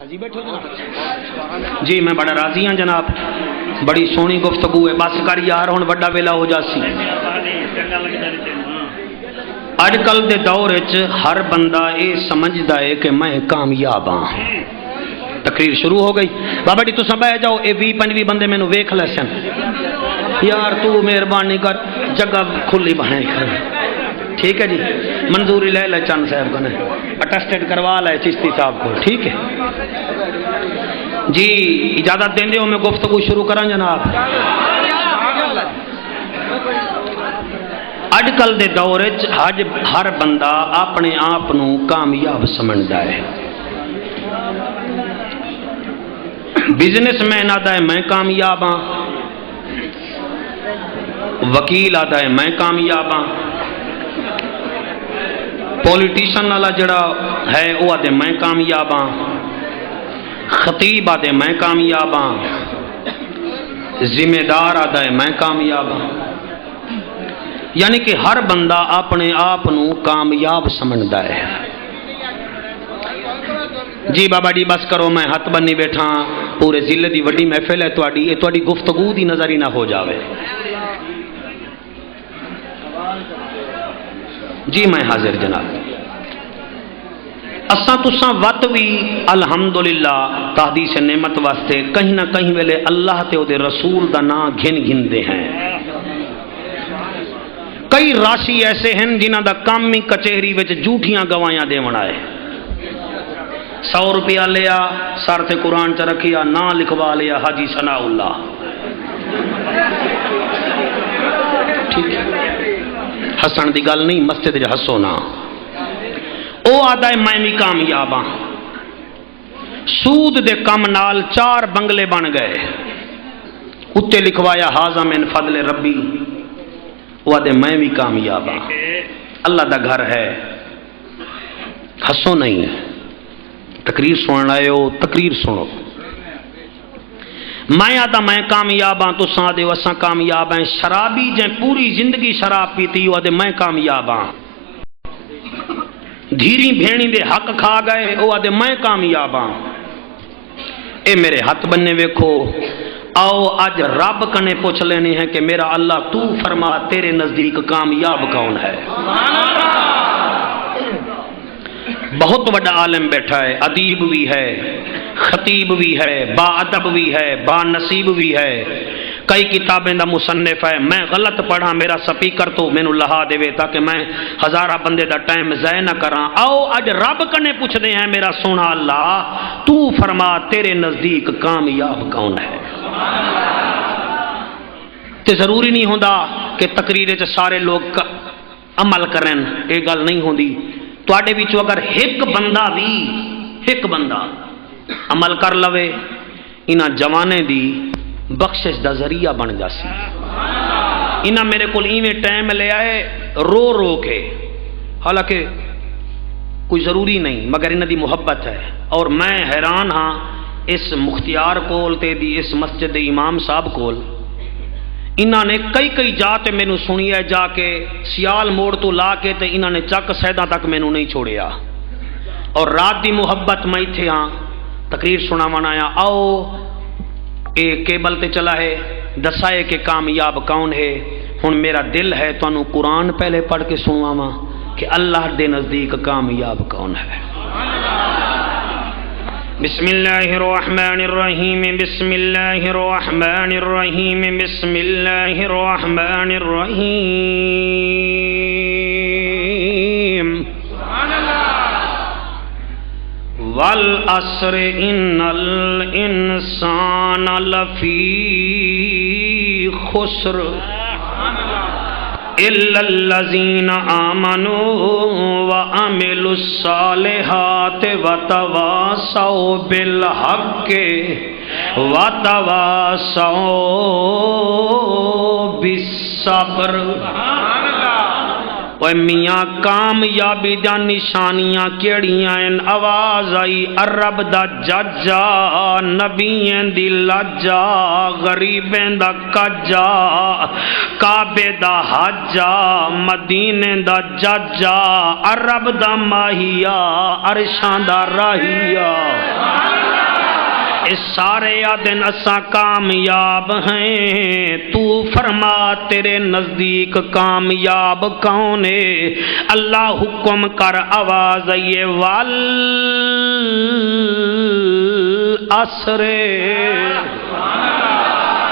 جی میں بڑا راضی ہاں جناب، بڑی سونی گفتگو ہے، بس کر یار ہن بڑا ویلا ہو جاسی۔ اج کل دے دور وچ ہر بندہ یہ سمجھدا ہے کہ میں کامیاب ہاں۔ تقریر شروع ہو گئی، بابا جی تساں بہ جاؤ، اے 20-25 بندے مینوں ویکھ لے سن، یار تو مہربانی کر جگہ کھلی بنائی کر، ٹھیک ہے جی، منظوری لے لے چند صاحب کو نے اٹیسٹڈ کروا لے چشتی صاحب کو، ٹھیک ہے جی، اجازت دیں دیو میں گفتگو شروع کراں جناب۔ اج کل دے دور وچ ہر بندہ اپنے آپ نو کامیاب سمجھدا ہے۔ بزنس مین آتا ہے میں کامیاب ہاں، وکیل آتا ہے میں کامیاب ہاں، پولیٹیشن والا جڑا ہے وہ آتے میں کامیاب ہاں، خطیب آتے میں کامیاب ہاں، ذمہ دار آتا ہے میں کامیاب ہاں، یعنی کہ ہر بندہ اپنے آپ نو کامیاب سمجھدا ہے۔ جی بابا جی بس کرو، میں ہاتھ بنی بیٹھا، پورے ضلع دی وڈی محفل ہے تواڈی، یہ تواڈی گفتگو دی نظر ہی نہ ہو جاوے۔ جی میں حاضر جناب۔ اساں تساں وت بھی الحمدللہ تحدیث نعمت واسطے کہیں نہ کہیں ویلے اللہ تے او دے رسول دا نام گھن دے ہیں۔ کئی راشی ایسے ہیں جنہاں دا کام ہی کچہری وچ جھوٹیاں گواہیاں دیونا ہے۔ 100 روپیہ لیا، سر تے قرآن چ رکھیا، نام لکھوا لیا حاجی ثناء اللہ، ٹھیک ہے، ہسن دی گل نہیں، مسجد وچ ہسو نا۔ او آدا ہے میں بھی کامیاب ہاں، سود دے کم نال 4 بنگلے بن گئے، اتے لکھوایا ھذا من فضل ربی، وہ آدھے میں بھی کامیاب ہاں، اللہ دا گھر ہے، ہسو نہیں، تقریر سنن آئے ہو تقریر سنو۔ میں آدھا میں کامیاب ہاں، تساں آدھے اساں کامیاب ہیں۔ شرابی جیں پوری زندگی شراب پیتی، وہ آدھے میں کامیاب ہاں۔ دھیری بھیڑی دے حق کھا گئے، وہ آدھے میں کامیاب ہاں۔ اے میرے ہاتھ بننے ویکھو، آؤ اج رب کنے پوچھ لینے ہیں کہ میرا اللہ تو فرما تیرے نزدیک کامیاب کون ہے؟ بہت بڑا عالم بیٹھا ہے، ادیب بھی ہے، خطیب بھی ہے، با ادب بھی ہے، با نصیب بھی ہے، کئی کتابیں دا مصنف ہے۔ میں غلط پڑھا، میرا سپیکر تو مینوں لہا دے تاکہ میں ہزارہ بندے دا ٹائم ضائع نہ کراں۔ آؤ اج رب کنے پوچھدے ہیں میرا سونا اللہ تو فرما تیرے نزدیک کامیاب کون ہے؟ تے ضروری نہیں ہوندا کہ تقریر وچ سارے لوگ عمل کرن، یہ گل نہیں ہوندی۔ تواڈے وچوں اگر ایک بندہ عمل کر لوے، انہاں جوانے دی بخشش دا ذریعہ بن جاسی۔ انہاں میرے کول ایویں ٹائم لے آئے رو رو کے، حالانکہ کوئی ضروری نہیں، مگر انہاں دی محبت ہے، اور میں حیران ہاں اس مختیار کول تے دی اس مسجد دے امام صاحب کول، انہاں نے کئی جا تے مینوں سنی ہے، جا کے سیال موڑ تو لا کے تے انہاں نے چک سیداں تک مینوں نہیں چھوڑیا، اور رات دی محبت میں تھے ہاں تقریر سناون آیا۔ آؤ اے کیبل تے چلا ہے، دسائے کہ کامیاب کون ہے۔ ہن میرا دل ہے تانوں قرآن پہلے پڑھ کے سنواواں کہ اللہ دے نزدیک کامیاب کون ہے۔ بسم اللہ الرحمن الرحیم، بسم اللہ الرحمن الرحیم، بسم اللہ الرحمن الرحیم۔ والعصر ان الانسان لفی خسر الا الذین آمنوا وعملوا الصالحات وتواصوا بالحق وتواصوا بالصبر۔ اوے میاں کامیابی دا نشانیاں کیڑیاں ہیں؟ آواز آئی عرب دا ججا، نبییں دی لجا، غریبیں دا کجا، کعبے دا حجا، مدینے دا ججا، عرب دا ماہیا، عرشاں دا راہیا۔ اس سارے دن اساں کامیاب ہیں، تو فرما تیرے نزدیک کامیاب کون ہے؟ اللہ حکم کر آواز یہ وال عصر،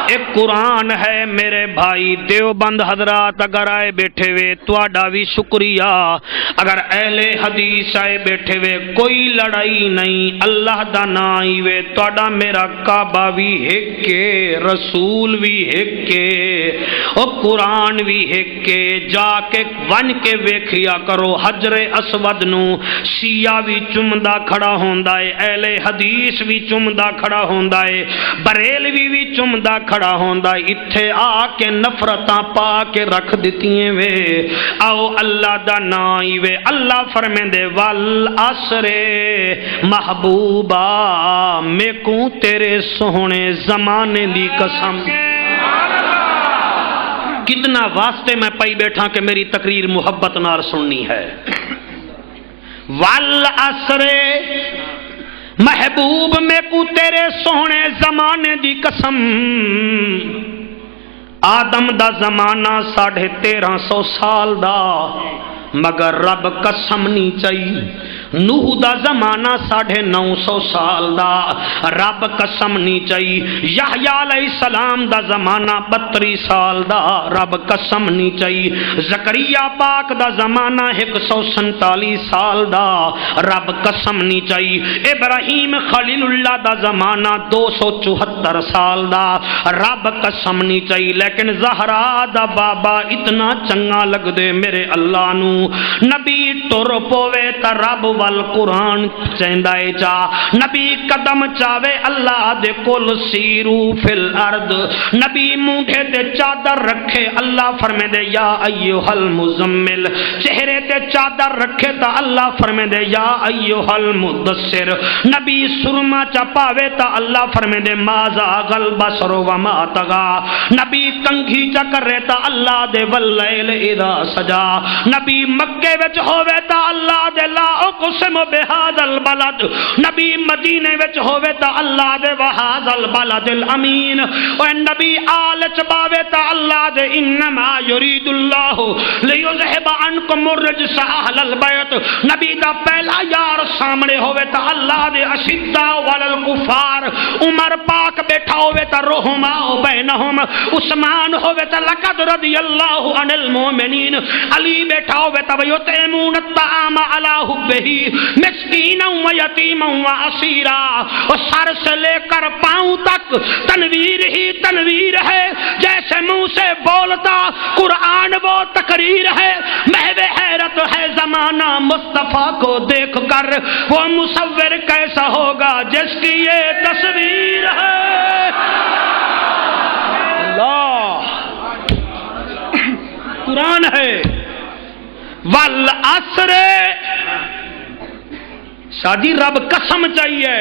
ایک قرآن ہے میرے بھائی دیوبند حضرات اگر آئے بیٹھے ہوئے تواڈا بھی شکریہ، اگر اہل حدیث آئے بیٹھے ہوئے کوئی لڑائی نہیں، اللہ دا نام ہی وے تواڈا میرا کعبہ بھی ایک کے، رسول بھی ایک کے، او قرآن بھی ایک کے، جا کے ون کے ویکھیا کرو حجر اسود نو شیعہ بھی چمدا کھڑا ہوندا ہے، اہل حدیث بھی چمدا کھڑا ہوندا ہے، بریلوی بھی چمدا کھڑا ہوندا، اتھے آ کے نفرتاں پا کے رکھ دتیاں وے، آؤ اللہ دا نام ہی وے، اللہ فرمیندے والعصر محبوبا میں کو تیرے سوہنے زمانے دی قسم۔ کتنا واسطے میں پائی بیٹھا کہ میری تقریر محبت نال سننی ہے۔ والعصر محبوب میں کو تیرے سونے زمانے دی قسم، آدم دا زمانہ 1350 سال دا، مگر رب قسم نہیں چاہیے، نوح دا زمانہ 950 سال دا، رب قسم نہیں چاہیے، یحییٰ علیہ السلام دا زمانہ 32 سال دا، رب قسم نہیں چاہیے، زکریا پاک دا زمانہ 147 سال دا، رب قسم نہیں چاہیے، ابراہیم خلیل اللہ دا زمانہ 274 سال دا، رب قسم نہیں چاہیے، لیکن زہرا دا بابا اتنا چنگا لگ دے میرے اللہ نو، نبی ٹر پوے تا رب والقرآن چہندائے جا، نبی قدم چاوے اللہ دے کل سیرو فی الارض، نبی مونڈے تے چادر رکھے اللہ فرمے دے یا ایوہ المزمل، چہرے تے چادر رکھے تا اللہ فرمے دے یا ایوہ المدثر، نبی سرما چپاوے تا اللہ فرمے دے ما زاغ البصر وما طغى، نبی کنگھی چکر رہتا اللہ دے واللیل اذا سجا، نبی مکے وچ ہووے تا اللہ دے لا اقسم بہذا البلد، نبی مدینے وچ ہووے تا اللہ دے وہذا البلد الامین، اور نبی آل چباوے تا اللہ دے انما یرید اللہ لیذہب عنکم الرجس اہل البیت، نبی دا پہلا یار سامنے ہووے تا اللہ دے اشداء علی الکفار، عمر پاک بیٹھا ہووے تا رحماء بینہم، عثمان ہووے تا لقد رضی اللہ عن المومنین، علی بیٹھا ہووے تا ویطعمون الطعام علی حبہ مسکینا و یتیما و اسیرا، اور سر سے لے کر پاؤں تک تنویر ہی تنویر ہے، جیسے منہ سے بولتا قرآن وہ تقریر ہے، محو حیرت ہے زمانہ مصطفیٰ کو دیکھ کر، وہ مصور کیسا ہوگا جس کی یہ تصویر ہے۔ اللہ قرآن ہے والعصر، شادی رب قسم چاہیے،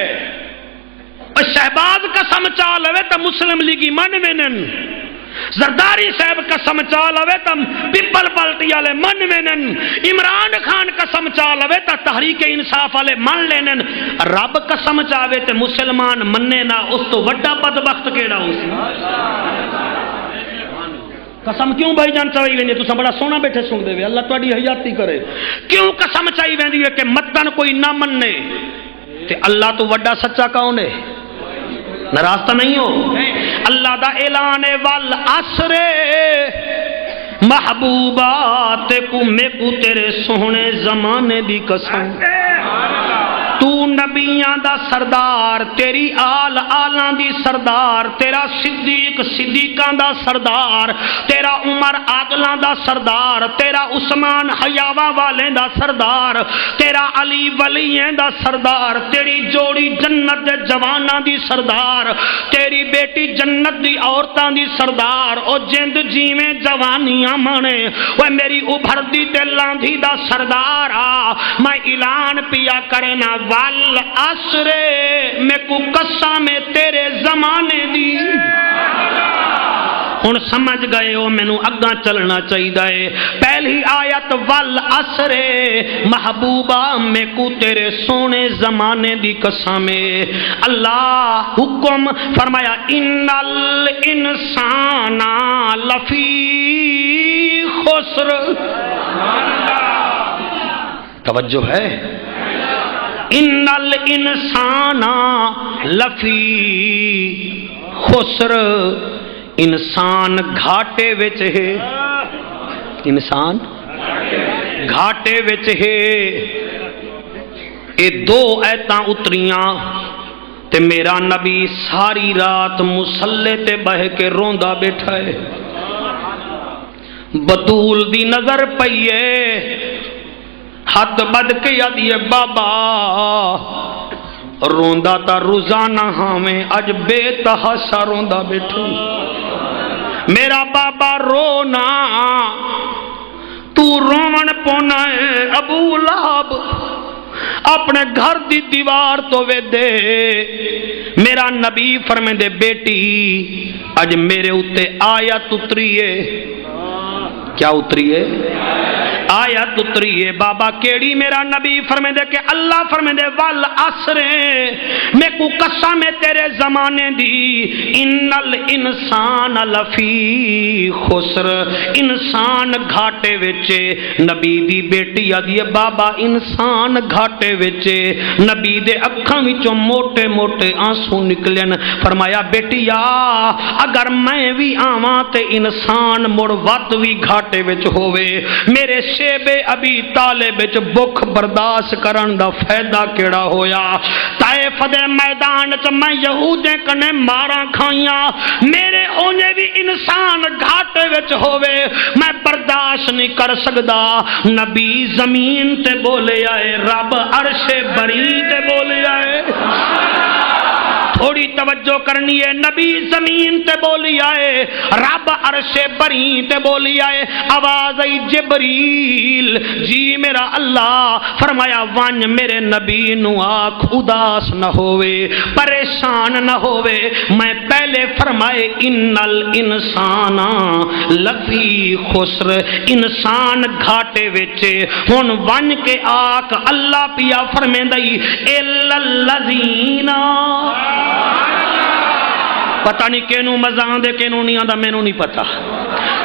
شہباز قسم چاہ لوے تا مسلم لیگی من وینن، زرداری صاحب قسم چاہ لوے تا پیپل پارٹی والے من وینن، عمران خان قسم چاہ لوے تا تحریک انصاف والے من لینن، رب قسم چاہوے تے مسلمان مننے نہ، اس تو وڈا بدبخت کیڑا ہو سی۔ قسم کیوں بھائی جان چاہی ویندی ہے؟ تساں بڑا سونا بیٹھے سن دے وے، اللہ تہاڈی حیاتی کرے۔ کیوں قسم چاہی ویندی ہے کہ متن کوئی نہ مننے تے اللہ تو وڈا سچا کون ہے؟ ناراض تو نہیں ہو؟ اللہ دا اعلان والعصر محبوبات کو میں کو تیرے سونے زمانے دی قسم، تو نبیاں دا سردار، تیری آل آلاں دی سردار، تیرا صدیق صدیقاں دا سردار، تیرا عمر عادلاں دا سردار، تیرا عثمان حیاواں والے دا سردار، تیرا علی ولیاں دا سردار، تیری جوڑی جنت دے جواناں دی سردار، تیری بیٹی جنت دی عورتاں دی سردار، او جند جیویں جوانیاں مانے، وہ میری ابھردی تے لاندھی دا سردار آ، میں اعلان پیا کرنا والعصر میں کو قسم تیرے زمانے دی، ہن سمجھ گئے ہو مینوں اگاں چلنا چاہیے. پہلی آیت ول عصر محبوبہ میں کو تیرے سونے زمانے دی قسم. اللہ حکم فرمایا ان الانسان لفی خسر. توجہ ہے. ان الانسان لفی خسر. انسان گھاٹے وچ ہے. انسان گھاٹے وچ ہے. اے دو ایتاں اتریاں تے میرا نبی ساری رات مصلے تے بہ کے روندا بیٹھا ہے. بطول دی نظر پئیے ہاتھ بد کے آدیے بابا روندا تا روزانہ ہاویں اج بے تحاشا روندا بیٹھا. میرا بابا رونا تو رومن پونا ہے. ابو لہب اپنے گھر دی دیوار تو وے دے. میرا نبی فرمیندے بیٹی اج میرے اتے آیت اتریے. کیا اتریے؟ آیت اتریے. بابا کیڑی؟ میرا نبی فرمیندے کہ اللہ فرمیندے والعصر میں کو قسم ہے تیرے زمانے دی. ان الانسان لفی خسر. انسان گھاٹے وچ. نبی دی بیٹی آدھی بابا انسان گھاٹے وچ. نبی دے اکھاں وچوں موٹے موٹے آنسو نکلن. فرمایا بیٹیا اگر میں بھی آواں تے انسان مڑ وت بھی گھاٹے وچ ہووے میرے شیب ابی طالب وچ بخ برداشت کرن دا فائدہ کیڑا ہویا؟ طائف دے میدان چ میں یہودے کنے ماراں کھائیاں. میرے اونے بھی انسان گھاٹے وچ ہووے میں برداشت نہیں کر سکدا. نبی زمین تے بولے آئے رب عرش بری تے بولے آئے. تھوڑی توجہ کرنی ہے. نبی زمین تے بولی آئے رب عرش بری تے بولی آئے. آواز آئی جبریل جی میرا اللہ. فرمایا وانج میرے نبی نو آکھ اداس نہ ہوئے پریشان نہ ہوئے. میں پہلے فرمائے ان الانسان لفی خسر. انسان گھاٹے وچے. ہن ون کے آکھ اللہ پیا فرمیندائی الا الذین. پتہ نہیں کینوں مزاں دے کینوں نہیں آندا مینوں نہیں پتہ.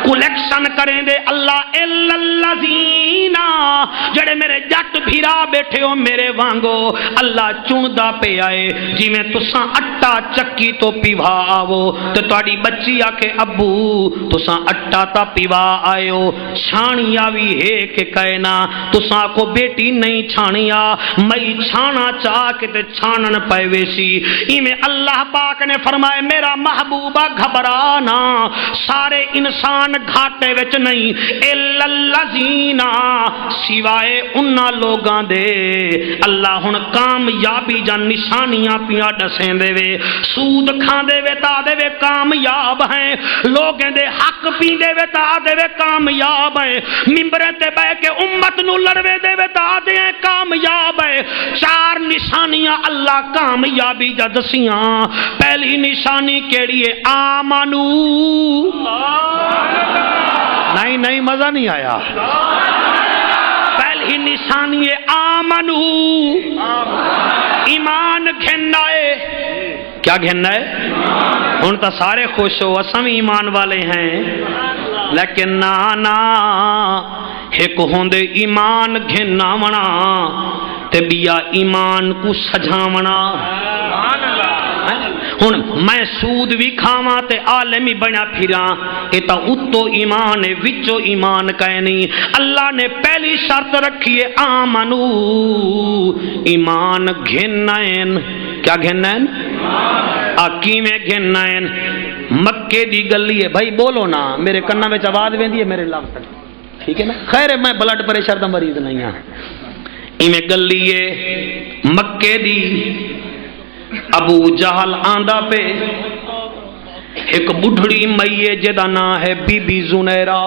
کلیکشن کریں دے اللہ الا الذین جڑے میرے جٹ بھیرا بیٹھے ہو میرے وانگو. اللہ چوندا پہ آئے جی میں تساں اٹا چکی تو پیوا آو تے تواڈی بچی آ کے ابو تساں اٹا تا پیوا آئے ہو. چھانیا بھی ہے کہ کہنا تساں کو بیٹی نہیں چھانیا مئی چھانا چاہ کے تے چھانن پے ویسی. ایویں اللہ پاک نے فرمائے میرا محبوبہ گھبرانا سارے انسان گھاٹے وچ نہیں الا الذین سوائے انہاں لوگاں دے. اللہ ہن کامیابی جان نشانیاں پیاں دسیں دے وے. سود کھاندے وے تا دے وے کامیاب ہیں. لوگیں دے حق پیندے وے تا دے وے کامیاب ہیں. ممبرے تے بیٹھ کے امت نو لڑوے دے وے تا دے کامیاب ہیں. چار نشانیاں اللہ کامیابی جا دسیاں. پہلی نشانی کیڑی ہے؟ آمنو. نہیں مزہ نہیں آیا. پہلی نشانی ہے آمنو. ایمان گھننا ہے. کیا گھننا ہے؟ ہن تو سارے خوش ہو اساں بھی ایمان والے ہیں لیکن نا ایک ہوندے ایمان گھناونا تے بیا ایمان کو سجاونا. ہن میں سود بھی کھاواں تے عالمی بنا پھراں اے تا اتو ایمان ہے وچو ایمان کہے نہیں. اللہ نے پہلی شرط رکھی ہے آمنو. ایمان گھنائن. کیا گھنائن؟ آکی میں گھنائن. مکے دی گلی ہے بھائی بولو نا میرے کنہ میں آواز ویندی ہے میرے لفظ ٹھیک ہے نا. خیر ہے میں بلڈ پریشر دا مریض نہیں ہاں. ایویں گلی ہے مکے دی. ابو جہل آندا پہ ایک بڑھڑی مئیے جدا نا ہے بی بی زنیرہ.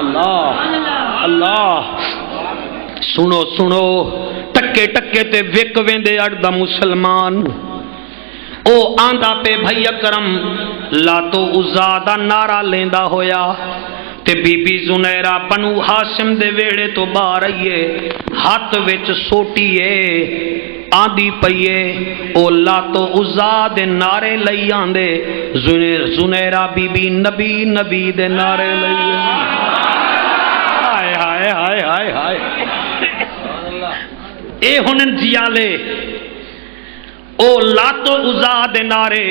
اللہ اللہ سنو سنو ٹکے ٹکے تے وک ویندے اڑدا مسلمان. او آندا پہ بھئی اکرم لاتو عزا دا نعرہ لیندا ہویا تے بی بی زنیرہ بنو ہاشم دے ویڑے تو باہر آئیے ہاتھ وچ سوٹیے آندی پئیے او لاتو عزا دے نعرے لئی آندے زنیرہ بی بی نبی نبی دے نعرے لئی ہائے ہائے ہائے ہائے ہائے اے ہنن جیالے او لاتو عزا دے نعرے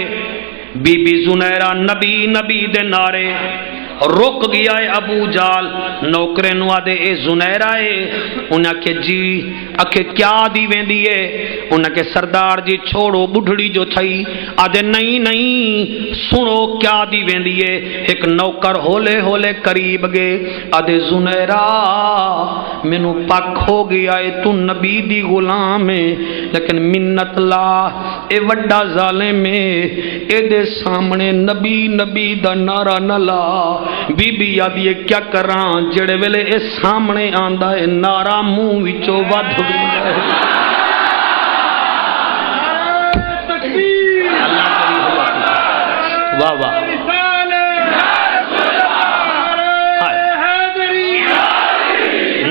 بی بی زنیرہ نبی نبی دے نعرے رک گیا ہے ابو جال نوکرے نوا دے اے زنیرہ ہے انہاں کے جی اکھے کیا دی ویندیے انہاں کے سردار جی چھوڑو بڑھڑی جو تھئی آدھے نہیں نہیں سنو کیا دی ویندیے ایک نوکر ہولے ہولے قریب گے آدھے زنیرہ منو پاک ہو گیا ہے تو نبی دی غلام ہے لیکن منت لا اے وڈا ظالم ہے اے دے سامنے نبی نبی دا نعرہ نہ لا بی بی یادیے کیا کران جڑے ویلے اے سامنے آندا ہے نعرہ منہ وچوں ود ویندا ہے واہ واہ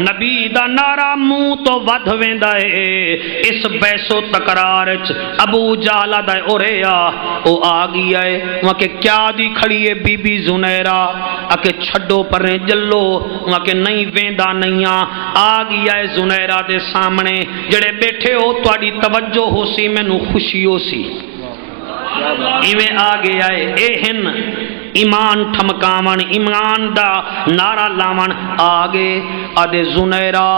نبی دا نعرہ منہ تو ود ویندا ہے اس بحث و تکرار وچ ابو جہل دا اوریا او آ گیا ہے وہاں کہ کیا دی کھڑی ہے بی بی زنیرہ اکے چھڈو پرے جلو وہاں کہ نہیں ویندا نہیں آ گیا ہے زنیرہ دے سامنے جڑے بیٹھے ہو تواڈی توجہ ہو سی مینوں خوشی ہو سی ایویں آ گیا ہے اے ہن ایمان ٹھمکاون ایمان دا نعرہ لاون آگے آدھے زنیرہ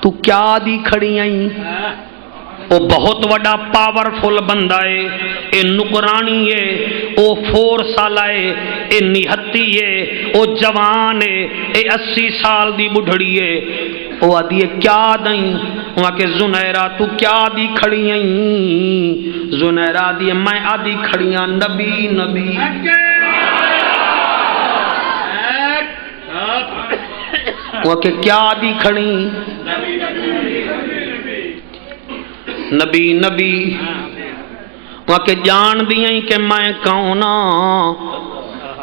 تو کیا دی کھڑی آئی او بہت وڈا پاورفل بندہ ہے اے نکرانی ہے او 4 سال ہے اے نہتی ہے او جوان ہے اے 80 سال دی بڑھڑی ہے او آدھی کیا دیں وہاں کہ زنیرہ تو کیا دی کھڑی آئی زنیرہ دی میں آدھی کھڑیاں نبی نبی وہ کہ کیا دی کھڑی نبی نبی وہ کہ جان دیاں کہ میں کونا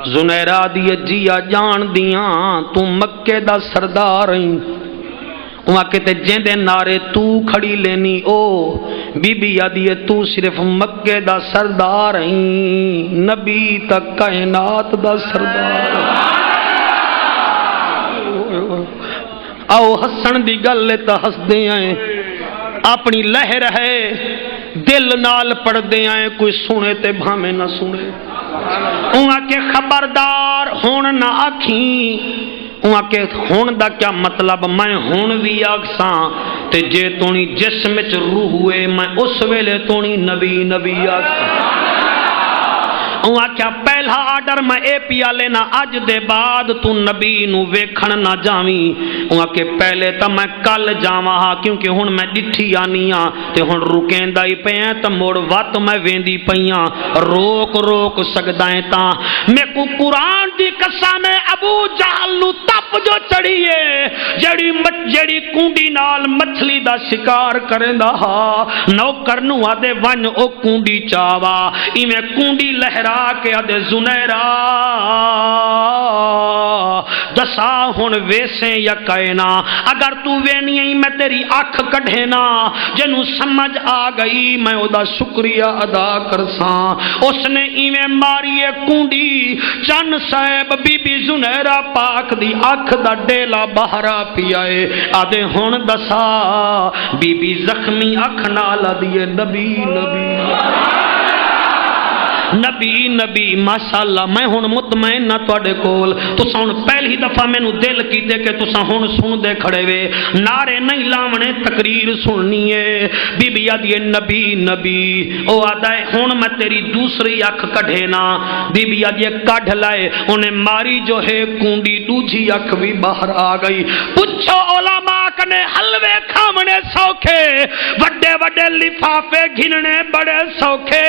زنیرہ دی جیا جان دیاں تو مکے دا سردار ہیں وہاں کہتے جیندے نعرے تو کھڑی لینی او بی بی یادیے تو صرف مکے دا سردار ہیں نبی تک کائنات دا سردار آؤ ہسن دی گل تا ہس دے آئیں اپنی لہر ہے دل نال پڑھ دے آئیں کوئی سنے تے بھامے نہ سنے وہاں کے خبردار ہون نہ آکھیں وہاں کے ہون دا کیا مطلب میں ہون بھی آکساں تے جے تونی جسم چ روح ہوئے میں اس ویلے تونی نبی نبی آکساں وہاں کیا پہلا آرڈر میں اے پیا لینا اج دے بعد تو نبی نو ویکھن نہ جاویں وہاں کے پہلے تا میں کل جاواں کیونکہ ہن میں ڈٹھی آنیاں تے ہن رکیندا ہی پیاں تے موڑ وت میں ویندی پیاں روک سکدا ہے تا میں کو قرآن دی قسم ابو جہل نو تپ جو چڑھی ہے جڑی کونڈی نال مچھلی دا شکار کریندا ہا نوکر نو آدے ون او کونڈی چاوا ایویں کونڈی لہرا کے آدھے زنیرہ دسا ہن ویسیں یا کائنا اگر تو وینی ہی میں تیری آنکھ کڑھینا جنو سمجھ آ گئی میں او دا شکریہ ادا کرساں اس نے ایویں ماری کونڈی چن صاحب بی بی زنیرہ پاک دی آنکھ دا ڈیلا باہرا پیائے آدھے ہن دسا بی بی زخمی آنکھ نالا دیے نبی نبی نبی ماشاءاللہ میں ہن مطمئن نہ تواڈے کول تساں ہن پہلی دفعہ مینوں دل کیتے کہ تساں ہن سن دے کھڑے وے نعرے نہیں لاونے تقریر سننی ہے بی بی آدھی نبی نبی او آدا ہے ہن میں تیری دوسری اکھ کڈھے نا بی بی آدھی کڈھ لائے انہیں ماری جو ہے کونڈی دوجی اکھ بھی باہر آ گئی پوچھو علماء کنے حلوے کھاونے سوکھے وڈے وڈے لفافے گھننے بڑے سوکھے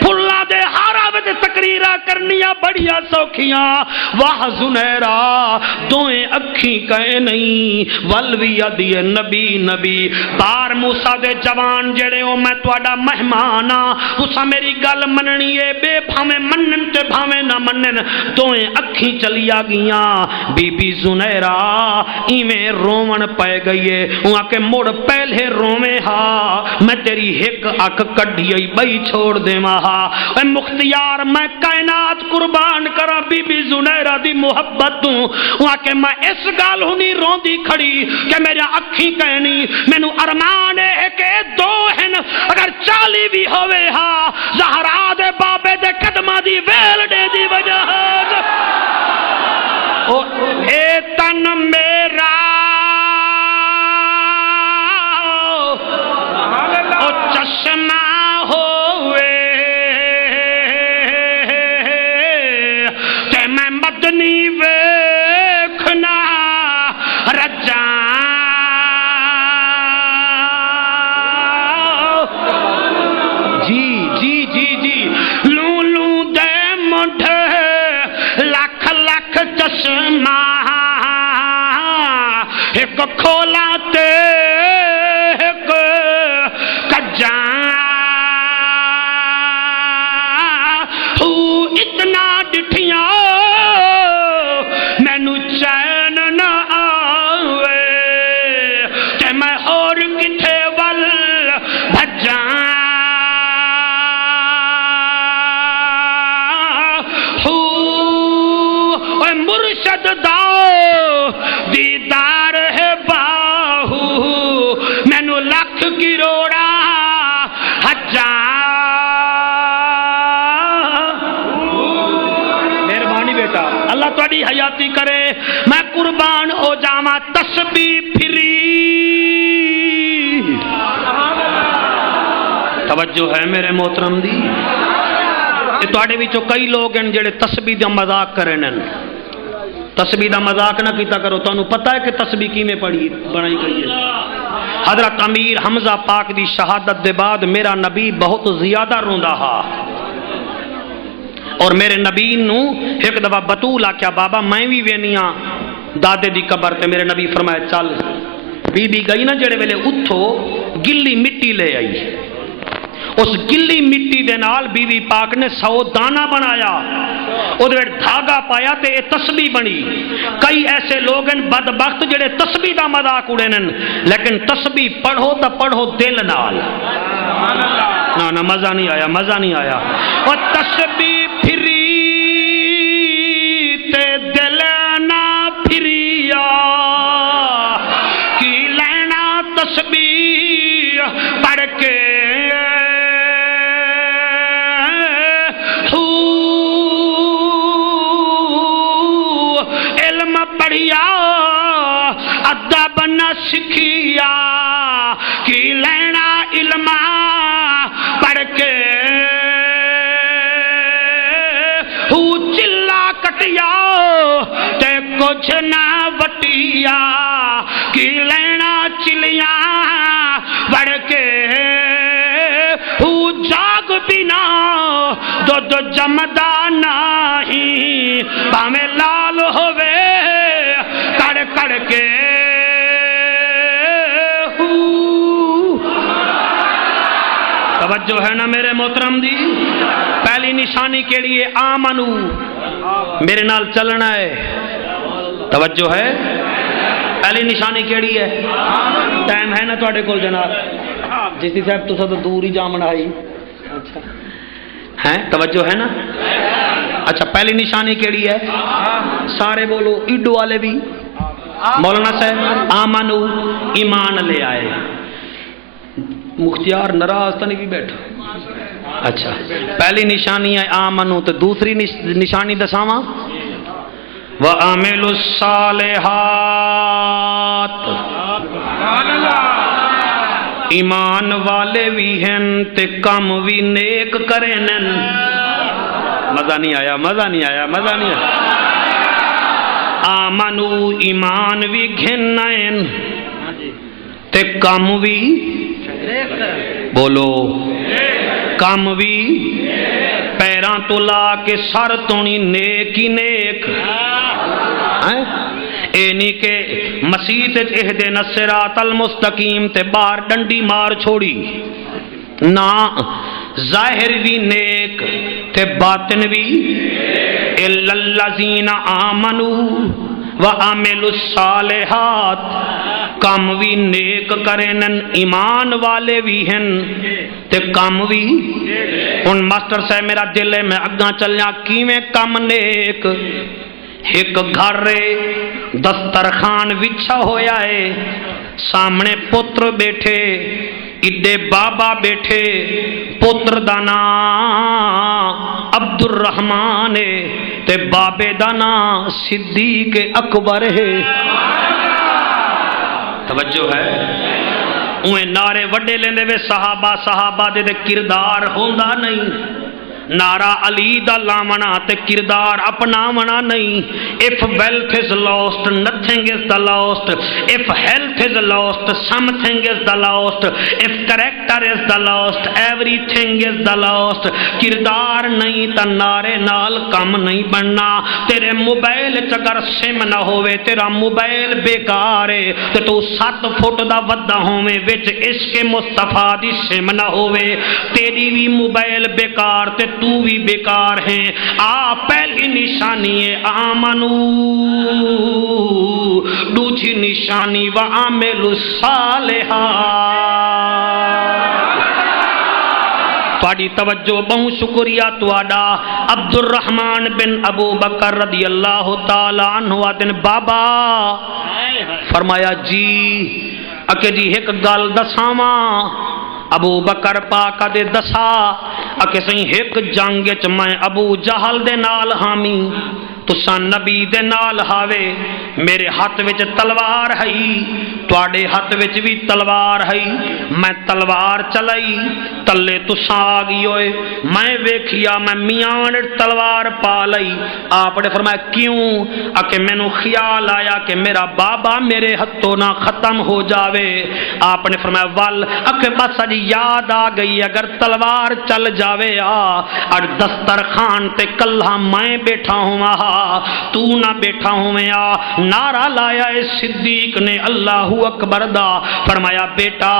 پھلا دے ہارا وچ تقریرا کرنیاں بڑیا سوکھیاں واہ زنیرا دوئیں اکھی کہے نہیں ولوی ادی نبی نبی بار موسیٰ دے جوان جڑے ہو میں تواڈا مہمانا تسا میری گل مننی ہے بے بھاویں منن تے بھاویں نہ منن دوئیں اکھی چلیا گیاں بی بی زنیرا ایویں روون پے گئی ہے وہاں کے مڑ پہلے روویں ہا میں تیری ایک اکھ کڈھی بئی چھوڑ دیواں ہا اے مختیار میں کائنات قربان کرا بی بی زنیرا دی محبت تو وہاں کہ میں اس گال ہونی روندی کھڑی کہ میرا اکھی کہنی مینوں ارمان ہے کہ دو ہیں اگر 40 بھی ہوئے ہا زہرا دے بابے دے قدمہ دی ویل دے دی وجہ اے تن میرا او چشمہ ہوئے تے میں مدنی ویکھنا رجاں جی لوں لوں دے مڈھے لکھ لکھ چشمہ ایک کھولا تے ایک کجاں اتنا ڈٹھیاں مینوں چین نہ آوے تے میں اور کتھے ول بھجاں مرشد دا دیدار ہے باہو مینوں لکھ کروڑا حجاں مہربانی بیٹا اللہ تہاڈی حیاتی کرے میں قربان ہو جاواں تسبیح پھری توجہ ہے میرے محترم دی تواڈے وچوں کئی لوگ ہیں جڑے تسبیح دا مذاق کرن تسبیح دا مذاق نہ کیتا کرو تانوں پتہ ہے کہ تسبیح کیویں پڑھی بنائی گئی ہے حضرت امیر حمزہ پاک دی شہادت دے بعد میرا نبی بہت زیادہ روندا ہا اور میرے نبی نو ایک دفعہ بطول آکھیا بابا میں بھی وینیاں دادے دی قبر تے میرے نبی فرمایا چل بی بی گئی نا جڑے ویلے اتھو گلی مٹی لے آئی اس گلی مٹی دے نال بی بی پاک نے 100 دانہ بنایا وہ دھاگا پایا تے یہ تسبیح بنی کئی ایسے لوگ ہیں بدبخت جڑے تسبیح دا مذاق اڑینن لیکن تسبیح پڑھو تا پڑھو دل نال نہ مزہ نہیں آیا اور تسبیح پھری تے دل نہ پھریا کی لینا تسبیح پڑھ کے پڑھیا ادب نہ سکھیا کی لینا علم پڑھ کے چلا کٹیا تے کچھ نہ وٹیا کی لینا چلیاں پڑھ کے جاگ بنا دودھ جمدا نہیں پاویں لال ہوئے کڑ کے توجہ ہے نا میرے محترم دی پہلی نشانی کے لیے آمنو میرے نال چلنا ہے توجہ ہے پہلی نشانی کیڑی ہے ٹائم ہے نا تواڈے کول جناب جس دی صاحب تسا تو دور ہی جامن آئی اچھا ہیں توجہ ہے نا اچھا پہلی نشانی کیڑی ہے سارے بولو ایڈو والے بھی مولانا صاحب آمنو ایمان لے آئے مختیار ناراض تو نہیں بھی بیٹھا اچھا پہلی نشانی ہے آمنو تو دوسری نشانی دساواں وَعَمِلُوا الصَّالِحَاتِ ایمان والے بھی ہیں تے کم بھی نیک کریں مزہ نہیں آیا آمنو ایمان بھی گھنائن تے کم بھی بولو کم بھی پیراں تو لا کے سر تونی نیک ہی نیک اے نہیں کہ مسیح اہدنا الصراط المستقیم تے باہر ڈنڈی مار چھوڑی نا ظاہر بھی نیک تے باطن بھی الا الذین آمنوا وعملوا الصالحات کام بھی نیک کرن ایمان والے بھی ہیں تے کام بھی ان ماسٹر صاحب میرا دل ہے میں اگاں چلیاں کیویں کم نیک ایک گھر دسترخوان وچھا ہویا ہے سامنے پتر بیٹھے ایڈے بابا بیٹھے پتر دا نام عبد الرحمن ہے تے بابے دا نام صدیق اکبر ہے توجہ ہے اویں نعرے وڈے لیندے وے صحابہ دے کردار ہوندا نہیں نعرہ علی دا لاونا تے کردار اپناونا نہیں if wealth is lost nothing is the lost if health is lost something is the lost if character is the lost everything is the lost کردار نہیں تا نعرے نال کم نہیں بننا تیرے موبائل چگر سم نہ ہوئے تیرا موبائل بیکار ہے تے تو 7 فٹ دا ودا ہوویں وچ عشق مصطفیٰ دی سم نہ ہوئے تیری بھی موبائل بیکار تے تو بھی بیکار ہیں پہلی نشانی ہے آمنو دوسری نشانی وعملوا الصالحات تھوڑی توجہ بہت شکریہ تواڈا عبد الرحمن بن ابو بکر رضی اللہ تعالی عنہ دن بابا فرمایا جی اکے جی ایک گل دساواں ابو بکر پاک دے دسا اکے سہیں ایک جنگ چ میں ابو جہل دے نال حامی تساں نبی دے نال ہاوے میرے ہاتھ وچ تلوار ہے تواڈے ہاتھ وچ بھی تلوار ہے میں تلوار چلائی تلے تساں آ گئی ہوئے میں ویکھیا میں میاں تلوار پا لئی آپ نے فرمایا کیوں اکے مینوں خیال آیا کہ میرا بابا میرے ہتھوں نہ ختم ہو جاوے آپ نے فرمایا ول اکے بس اج یاد آ گئی اگر تلوار چل جاوے اور دسترخوان تے کلہ میں بیٹھا ہوں تو نہ بیٹھا ہوئے نعرہ لایا ہے صدیق نے اللہ اکبر دا فرمایا بیٹا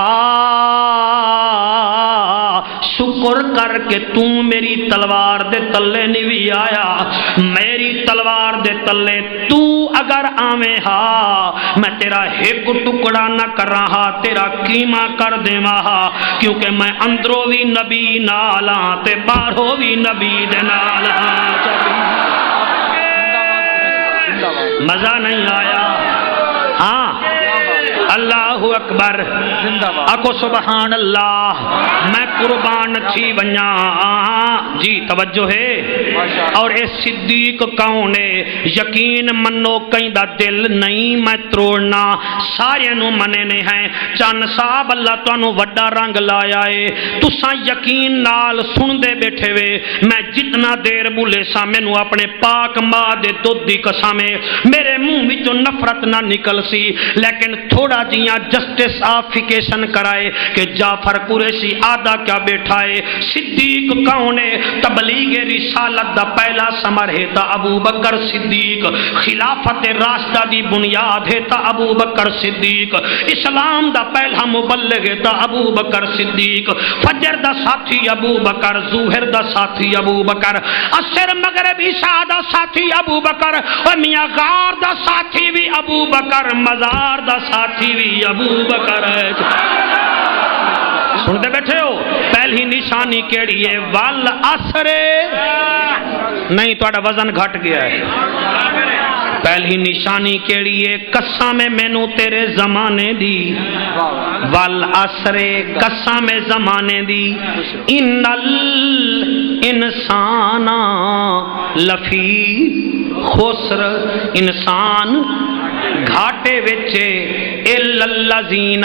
شکر کر کے تو میری تلوار دے تلے نہیں بھی آیا میری تلوار دے تلے تو اگر آویں میں تیرا ایک ٹکڑا نہ کر رہا تیرا قیمہ کر دیواں کیونکہ میں اندروں بھی نبی نالا تے باہروں بھی نبی دے نالا مزہ نہیں آیا ہاں اللہ اکبر اکو سبحان اللہ میں قربان تھی ونیا جی توجہ ہے اور اے صدیق کون ہے یقین منو کہیں دا دل نہیں میں تروڑنا سارے نو منے نے ہیں چند صاحب اللہ تو انو وڈا رنگ لایا ہے تساں یقین نال سن دے بیٹھے وے میں جتنا دیر بولے سا میں نو اپنے پاک ماں دے دودھ دی قسمیں میرے منہ وچوں نفرت نہ نکل سی لیکن تھوڑا جیاں جسٹس آفیکیشن کرائے کہ جعفر قریشی آدھا کیا بیٹھا ہے صدیق کون ہے تبلیغ رسالت دا پہلا سمر ہے تا ابو بکر صدیق خلافت راشدہ دی بنیاد ہے تا ابو بکر صدیق اسلام دا پہلا مبلغ ہے تا ابو بکر صدیق فجر دا ساتھی ابو بکر ظہر دا ساتھی ابو بکر عصر مغرب عشاء دا ساتھی ابو بکر اور میاں غار دا ساتھی بھی ابو بکر مزار دا ساتھی بھی ابو بکر ہے سنتے بیٹھے ہو پہلی نشانی کیڑی ہے والعصر نہیں توڑا وزن گھٹ گیا ہے پہلی نشانی کیڑی ہے قسم مینوں تیرے زمانے دی والعصر قسم زمانے دی ان الانسان لفی خسر انسان گھاٹے وچے الا الذین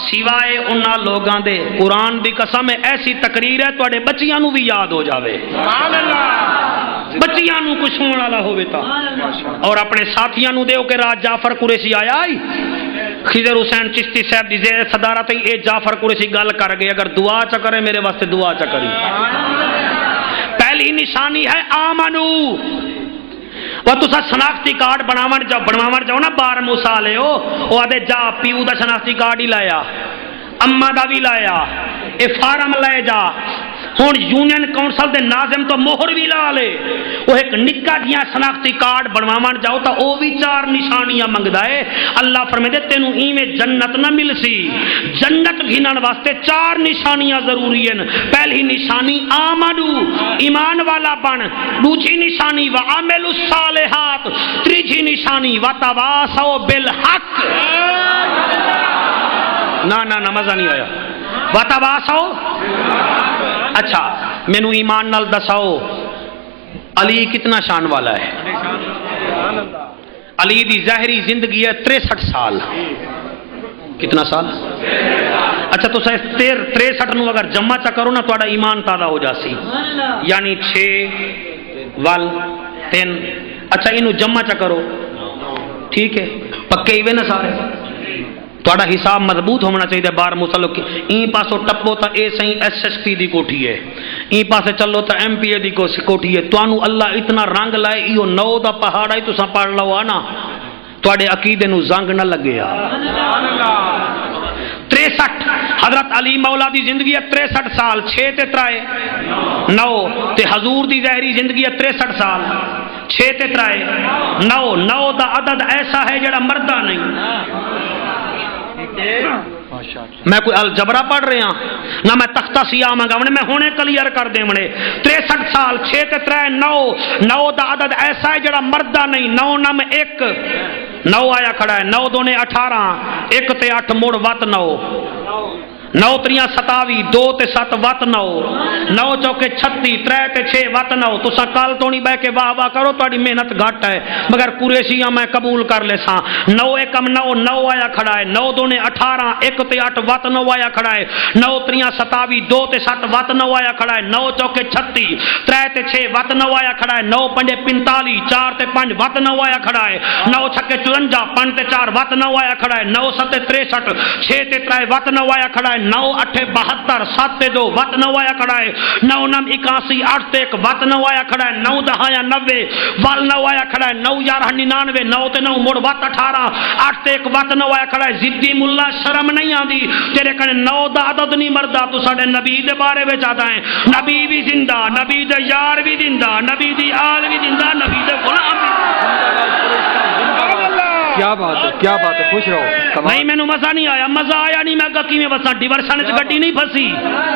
سوائے انہاں لوگاں دے قرآن دی قسم ایسی تقریر ہے تواڈے بچیاں نو بھی یاد ہو جاوے سبحان اللہ بچیاں نو کچھ سنن والا ہوے تا اور اپنے ساتھیاں نو دیو کہ راج جعفر قریشی آیا ہی خضر حسین چشتی صاحب دی زیر صدارت اے جعفر قریشی گل کر گئے اگر دعا چ کرے میرے واسطے دعا چ کری پہلی نشانی ہے آمنو. وہ تسا شناختی کارڈ بناون جاؤ نا بار موسالے ہو وہ آدھے جا پیو دا شناختی کارڈ ہی لایا اما دا بھی لایا اے فارم لے جا ہوں یونین کونسل دے ناظم تو مہر بھی لا لے وہ ایک نکا جیاں شناختی کارڈ بنواون جاؤ تو وہ بھی 4 نشانیاں منگدا ہے. اللہ فرمائے تینوں ایویں جنت نہ مل سی. جنت گھنن واسطے 4 نشانیاں ضروری ہیں. پہلی نشانی آمنو ایمان والا بن. دوسری نشانی وعملوا الصالحات. تیسری نشانی وتواصوا بالحق. نہ مزہ نہیں آیا. وتواصوا اچھا مینو ایمان نال دساؤ علی کتنا شان والا ہے؟ علی دی ظاہری زندگی ہے 63 سال. کتنا سال؟ اچھا تو 63 نو اگر جمع چا کرو نا تو ایمان تازہ ہو جاسی. یعنی 6 وال 3. اچھا انہوں جمع چا کرو ٹھیک ہے پکے ہی وے نا سارے. تھوڑا حساب مضبوط ہونا چاہیے. بار مسلو کی این پاسو ٹپو تا اے سہی ایس ایس پی دی کوٹھی ہے این پاسے چلو تا ایم پی اے دی کوٹھی ہے. توانو اللہ اتنا رنگ لائے ایو 9 دا پہاڑ ہے تو سا پڑھ لو آنا توڑے عقیدے نو زنگ نہ لگیا. 63 حضرت علی مولا دی زندگی ہے 63 سال. 6 تے 3 9 تے حضور دی ظاہری زندگی ہے 63 سال. 6 تے 3 9 دا عدد ایسا ہے جڑا مردہ نہیں. میں کوئی الجبرا پڑھ رہے ہاں نہ میں تختہ سیاہ منگا میں ہونے کلیئر کر دے منے. 63 سال 6 تے 3 9 دا عدد ایسا ہے جڑا مردہ نہیں. 9 نم 1 9 آیا کھڑا ہے. 9 دونے 18 1 تے 8 موڑ وط 9 9 تریاں 27 2 تے 7 وط 9 9 چوکے 36 3 تے 6 وط 9. تو سا کال تو نہیں بہ کے واہ واہ کرو تاری محنت گھٹ ہے مگر قریشیاں میں قبول کر لے ساں. 9 1 9 آیا کھڑا ہے. 9 دونے 18 1 تے 8 وط 9 آیا کھڑا ہے. 9 تریاں 27 2 تے 7 وط 9 آیا کھڑا ہے. 9 چوکے 36 3 تے 6 وط 9 آیا کھڑا ہے. 9 پنجے 45 4 تے 5 وط 9 آیا کھڑا ہے. 9 چھکے 54 5 تے 4 وط 9 آیا کھڑا ہے. 9 7 63 6 تے 3 وط 9 آیا کھڑا ہے. 9 8 72 7 تے 2 وط 9 آیا کھڑا ہے. 9 9 81 8 تے 1 وط 9 آیا کھڑا ہے. 9 10 90 وال 9 آیا کھڑا ہے. 9 11 99 9 تے 9 مڑ وط 18 8 تے 1 وط 9 آیا کھڑا ہے. زدی ملا شرم نہیں آندی تیرے کنے 9 دا عدد نہیں مردا. تو ساڈے نبی دے بارے وچ آتا ہے نبی بھی زندہ نبی دے یار بھی زندہ نبی دی آل بھی زندہ نبی دے غلام بھی. کیا بات ہے خوش رہو. نہیں میں مزہ نہیں آیا. مزہ آیا نہیں میں گکی میں بسا ڈیورشن چ گڈی نہیں پھسی.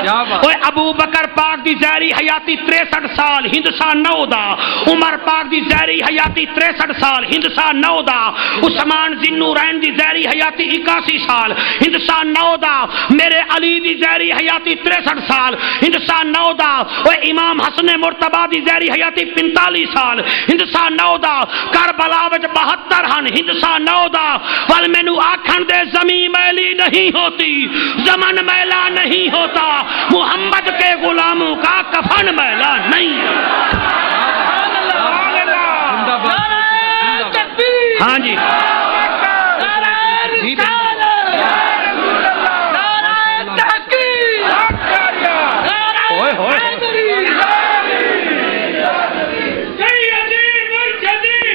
اوے ابو بکر پاک دی ظاہری حیاتی 63 سال ہندوستان 9 دا. عمر پاک دی ظاہری حیاتی 63 سال ہندوستان 9 دا. عثمان ذی النورین دی ظاہری حیاتی 81 سال ہندوستان 9 دا. میرے علی دی ظاہری حیاتی 63 سال ہندوستان 9 دا. اوے امام حسن مرتضی دی ظاہری حیاتی 45 سال ہندوستان 9 دا. کربلا وچ 72 ہن ہندوستان 9 دا. ول مینوں آکھن دے زمین میلی نہیں ہوتی زمن میلا نہیں ہوتا محمد کے غلاموں کا کفن میلا نہیں. ہاں جی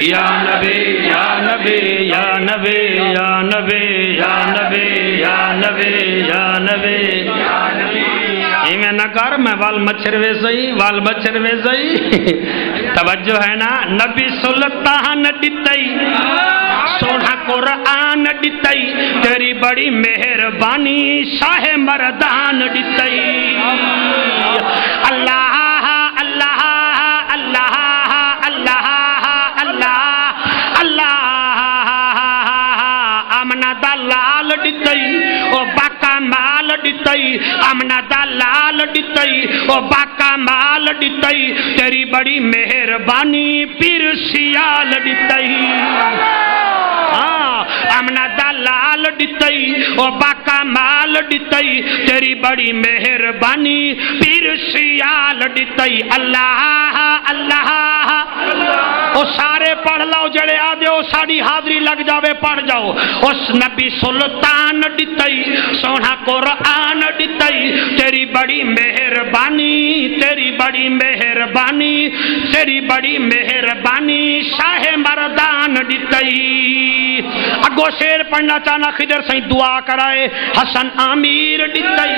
یا نبی یا نبی یا نبی یا نبی یا نبی یا نبی یا نبی میں نہ کر میں وال مچھر وے سہی توجہ ہے نا. نبی سلطان دتائی سونا قرآن دتائی تیری بڑی مہربانی شاہ مردان دتائی. اللہ اللہ اللہ اللہ امنا دلال دتائی او باقا مال دتائی. امنا دلال دتائی او باقا مال دتائی تیری بڑی مہربانی پیر سیال دتائی. امنا دلال دتائی او باقا مال دتائی تیری بڑی مہربانی پیر سیال دتائی. اللہ اللہ او سارے پڑھ لو جڑے آدھے او ساڑی حاضری لگ جاوے پڑھ جاؤ. اس نبی سلطان دتائی سونا قرآن دتائی تیری بڑی مہربانی تیری بڑی مہربانی مہربانی تیری بڑی مہربانی شاہ مردان ڈتئی اگو شیر پڑھنا چاہنا خضر سائیں دعا کرائے حسن امیر ڈتئی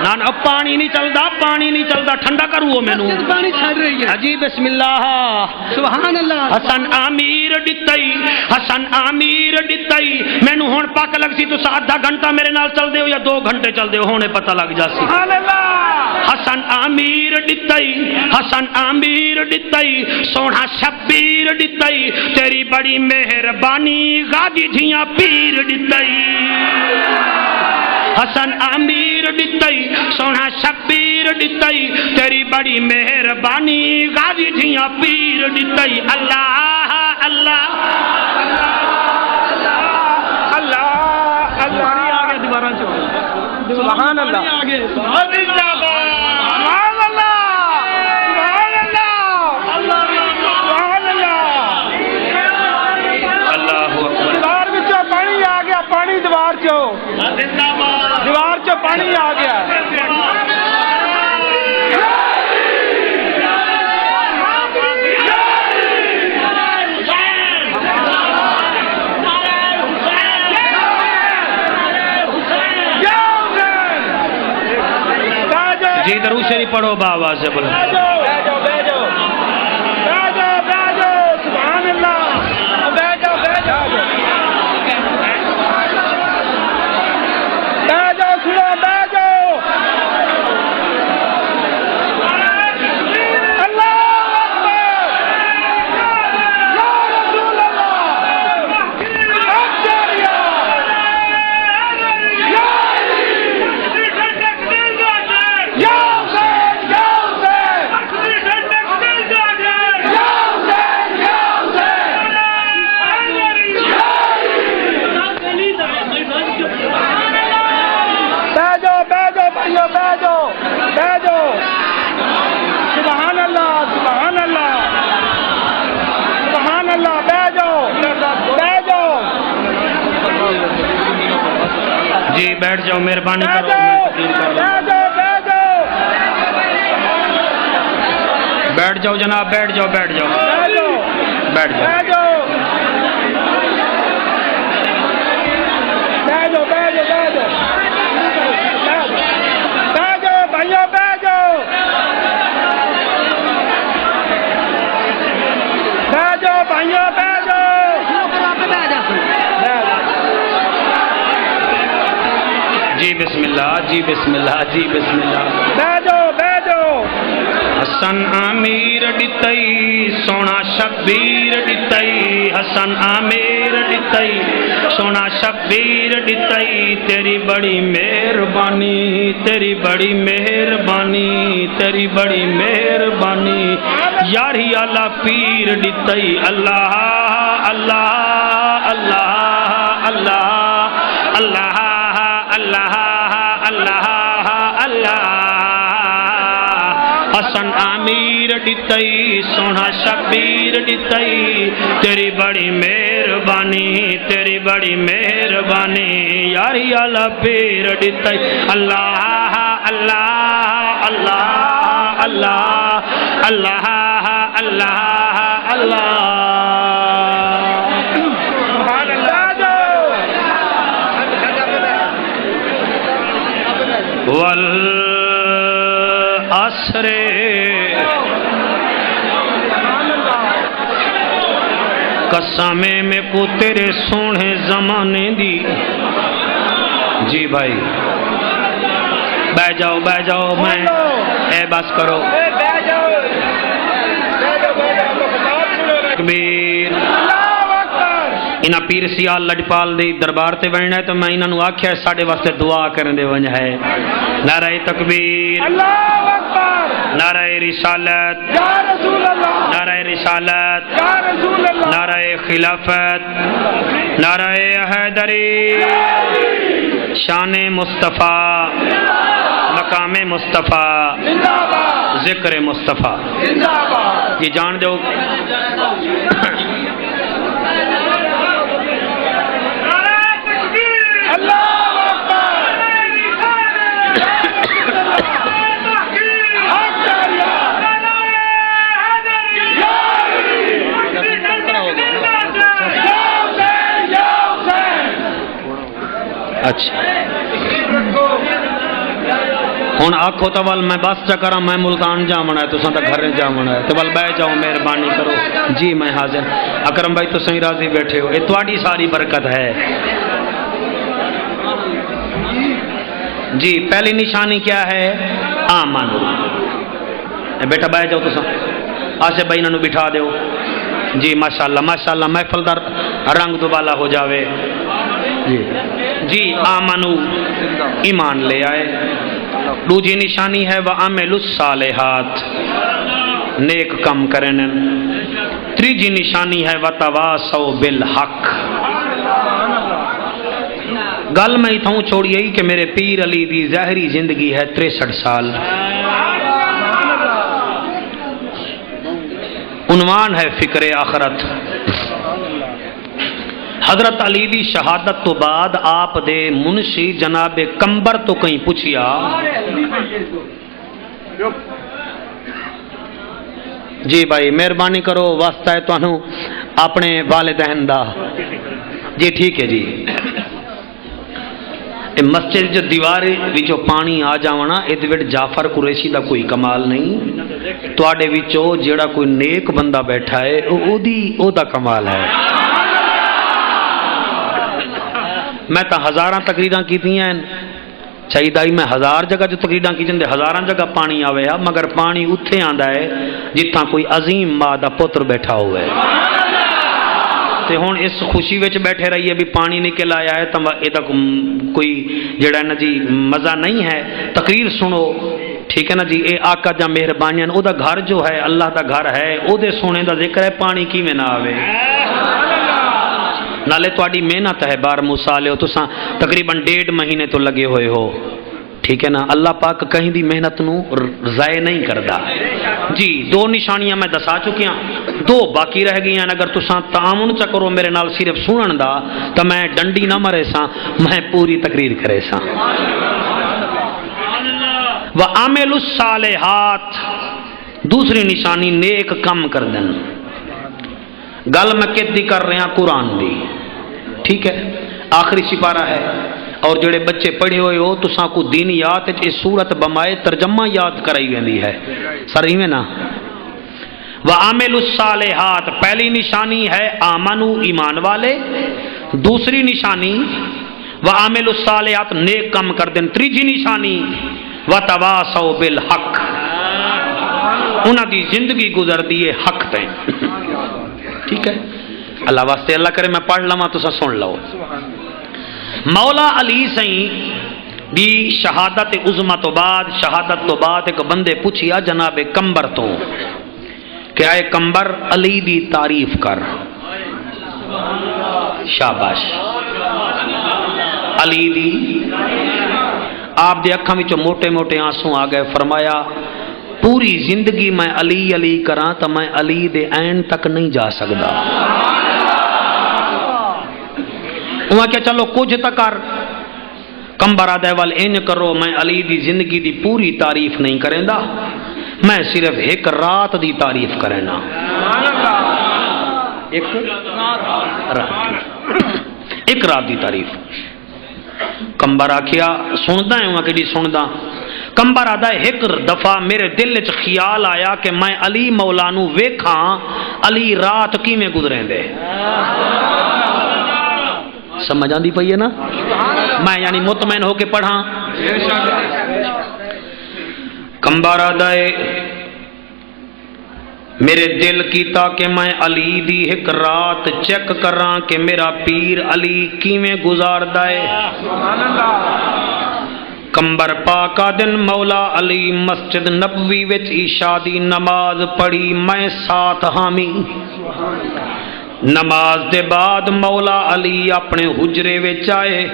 نان اب پانی نہیں چلدا ٹھنڈا کرو میں نو پانی چھڑ رہی ہے جی بسم اللہ سبحان اللہ حسن امیر ڈتئی میں نو ہون پاک لگ سی تو آدھا گھنٹہ میرے نال چل دے ہو یا 2 گھنٹے چل دے ہو ہونے پتہ لگ جا سی سبحان اللہ حسن امیر ڈتئی سونا شبیر ڈتئی تیری بڑی مہربانی غازی جھیاں پیر ڈتئی حسن امیر ڈتئی سونا شبیر ڈتئی تیری بڑی مہربانی غازی جھیاں پیر ڈتئی اللہ اللہ اللہ اللہ آگے دوبارہ چو سبحان اللہ سبحان اللہ دیوار چو پانی آ گیا جی درود شریف پڑھو بابا سے بولو سبحان اللہ جی بیٹھ جاؤ مہربانی کرو بیٹھ جاؤ جناب بیٹھ جاؤ بیٹھ جاؤ جی بسم اللہ جی بسم اللہ جی بسم اللہ بیجو حسن امیر ڈتئی سونا شبیر ڈتئی حسن امیر ڈتئی سونا شبیر ڈتئی تیری بڑی مہربانی تیری بڑی مہربانی تیری بڑی مہربانی یاری آلہ پیر ڈتئی اللہ اللہ اللہ اللہ اللہ اللہ اللہ اللہ حسن امیر ڈتئی سونا شبیر ڈتئی تیری بڑی مہربانی تیری بڑی مہربانی یاری آلہ پیر ڈتئی اللہ اللہ اللہ اللہ اللہ اللہ اللہ والعصر قسم میں کو تیرے سونے زمانے دی جی بھائی بیٹھ جاؤ میں اے بس کرو تکبیر انہاں پیر سیال لجپال دی دربار تے ونجنا ہے تو میں انہاں نو آکھیا ساڈے واسطے دعا کرن دے ونج ہے نعرہ تکبیر اللہ اکبر نعرہ رسالت یا رسول اللہ نعرہ رسالت یا رسول اللہ نعرہ خلافت نعرہ حیدری شان مصطفیٰ مقام مصطفیٰ ذکر مصطفیٰ یہ جان دو اللہ اچھا ہوں آخو تو ول میں بس چکر میں ملتان جامنا ہے تو گھر جامنا ہے تو ول بہ جاؤ مہربانی کرو جی میں حاضر اکرم بھائی تو صحیح راضی بیٹھے ہو یہ تھوڑی ساری برکت ہے جی پہلی نشانی کیا ہے آمن بیٹا بہ جاؤ تو آسے بھائی انہوں بٹھا دیو جی ماشاءاللہ محفل در رنگ دوبالا ہو جاوے جی آمنو ایمان لے آئے دوجی نشانی ہے وَعَمِلُ الصَّالِحَاتِ نیک کم کرن تیجی نشانی ہے وَتَوَاسَوْا بِالْحَقِّ گل میں ہی تھوں چھوڑی ہے کہ میرے پیر علی دی ظاہری زندگی ہے 63 سال عنوان ہے فکر آخرت حضرت علی دی شہادت تو بعد آپ دے منشی جناب کمبر تو کہیں پوچھیا جی بھائی مہربانی کرو واسطہ ہے تو انہوں اپنے والدین دا جی ٹھیک ہے جی مسجد جو دیوارے وچو پانی آ جاونا ادویٹ جعفر قریشی دا کوئی کمال نہیں تو آڈے وچو جیڑا کوئی نیک بندہ بیٹھا ہے او دا کمال ہے میں تا ہزاراں تقریراں کیتی ہیں چاہیے دائی میں 1000 جگہ جو تقریراں کی جندے ہزاراں جگہ پانی آوے ہا مگر پانی اتھے آندہ ہے جتنا کوئی عظیم ماں دا پتر بیٹھا ہوئے تے ہون اس خوشی وچ بیٹھے رہیے بھی پانی نکل آیا ہے تو یہ کوئی جڑا نا جی مزہ نہیں ہے تقریر سنو ٹھیک ہے نا جی اے آقا جا مہربانیاں او دا گھر جو ہے اللہ دا گھر ہے او دے سونے دا ذکر ہے پانی کی میں نہ آوے نالے تو آڈی محنت ہے بار موسیٰ تو ساں تقریباً 1.5 مہینے تو لگے ہوئے ہو ٹھیک ہے نا اللہ پاک کہیں دی محنت نو ضائع نہیں کردہ جی 2 نشانیاں میں دسا چکیاں 2 باقی رہ گئی ہیں اگر تو ساں تعاون چکرو میرے نال صرف سنن دا تو میں ڈنڈی نہ مرے ساں میں پوری تقریر کرے ساں وَعَمِلُ الصَّالِحَاتِ دوسری نشانی نیک کم کر دن گل میں کدی کر رہے ہیں قرآن دی ٹھیک ہے آخری سپارہ ہے اور جڑے بچے پڑھے ہوئے ہو تو ساں کو دین یاد ہے سورت بمائے ترجمہ یاد کرائی ویندی ہے سر ہی میں نا وَعَمِلُ الصَّالِحَاتِ پہلی نشانی ہے آمنو ایمان والے دوسری نشانی وَعَمِلُ الصَّالِحَاتِ نیک کم کر دیں تیجی نشانی وَتَوَاسَوْا بِالْحَقِّ انہاں دی زندگی گزر دیئے حق تیں ٹھیک ہے اللہ واسطے اللہ کرے میں پڑھ لما تو سن لو مولا علی سائیں دی شہادت عظمہ تو بعد ایک بندے پوچھیا جناب کمبر تو کہ آئے کمبر علی دی تعریف کر شاباش علی دی آپ دے اکھاں وچوں موٹے موٹے آنسوں آ گئے فرمایا پوری زندگی میں علی علی کراں تو میں علی دے عین تک نہیں جا سکدا وہاں کیا چلو کچھ تکر کمبر آدھے وال این کرو میں علی دی زندگی دی پوری تعریف نہیں کریں دا میں صرف ایک رات دی تعریف کریں نا ایک رات دی تعریف کمبر آکھیا سندا ہے وہاں کہ سندا کمبر آدھا ایک دفعہ میرے دل وچ خیال آیا کہ میں علی مولانو ویکھاں علی رات کی میں گزریں دے سمجھ آندی پئی ہے نا میں یعنی مطمئن ہو کے پڑھاں کمبر آدھا میرے دل کیتا کہ میں علی دی ایک رات چیک کراں کہ میرا پیر علی کیویں گزاردا ہے کمبر پاکا دن مولا علی مسجد نبوی وچ عشاء دی نماز پڑھی میں ساتھ حامی نماز دے بعد مولا علی اپنے حجرے وچ آئے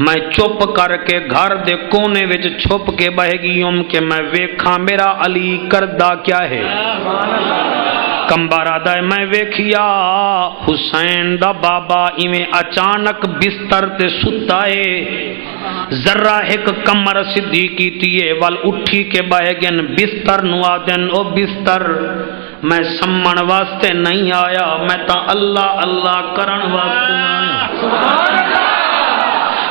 میں چپ کر کے گھر دے کونے وچ چھپ کے بہ گیوں کہ میں ویکھاں میرا علی کردہ کیا ہے کمبر آدھا ہے میں ویکھیا حسین دا بابا ایویں اچانک بستر تے ستا ہے ذرہ ایک کمر سدھی کیتی ہے وال اٹھی کے بہ گن بستر نو آدن او بستر میں سمن واسطے نہیں آیا میں تا اللہ اللہ کرن واسطے آیا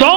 2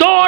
2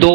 2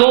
2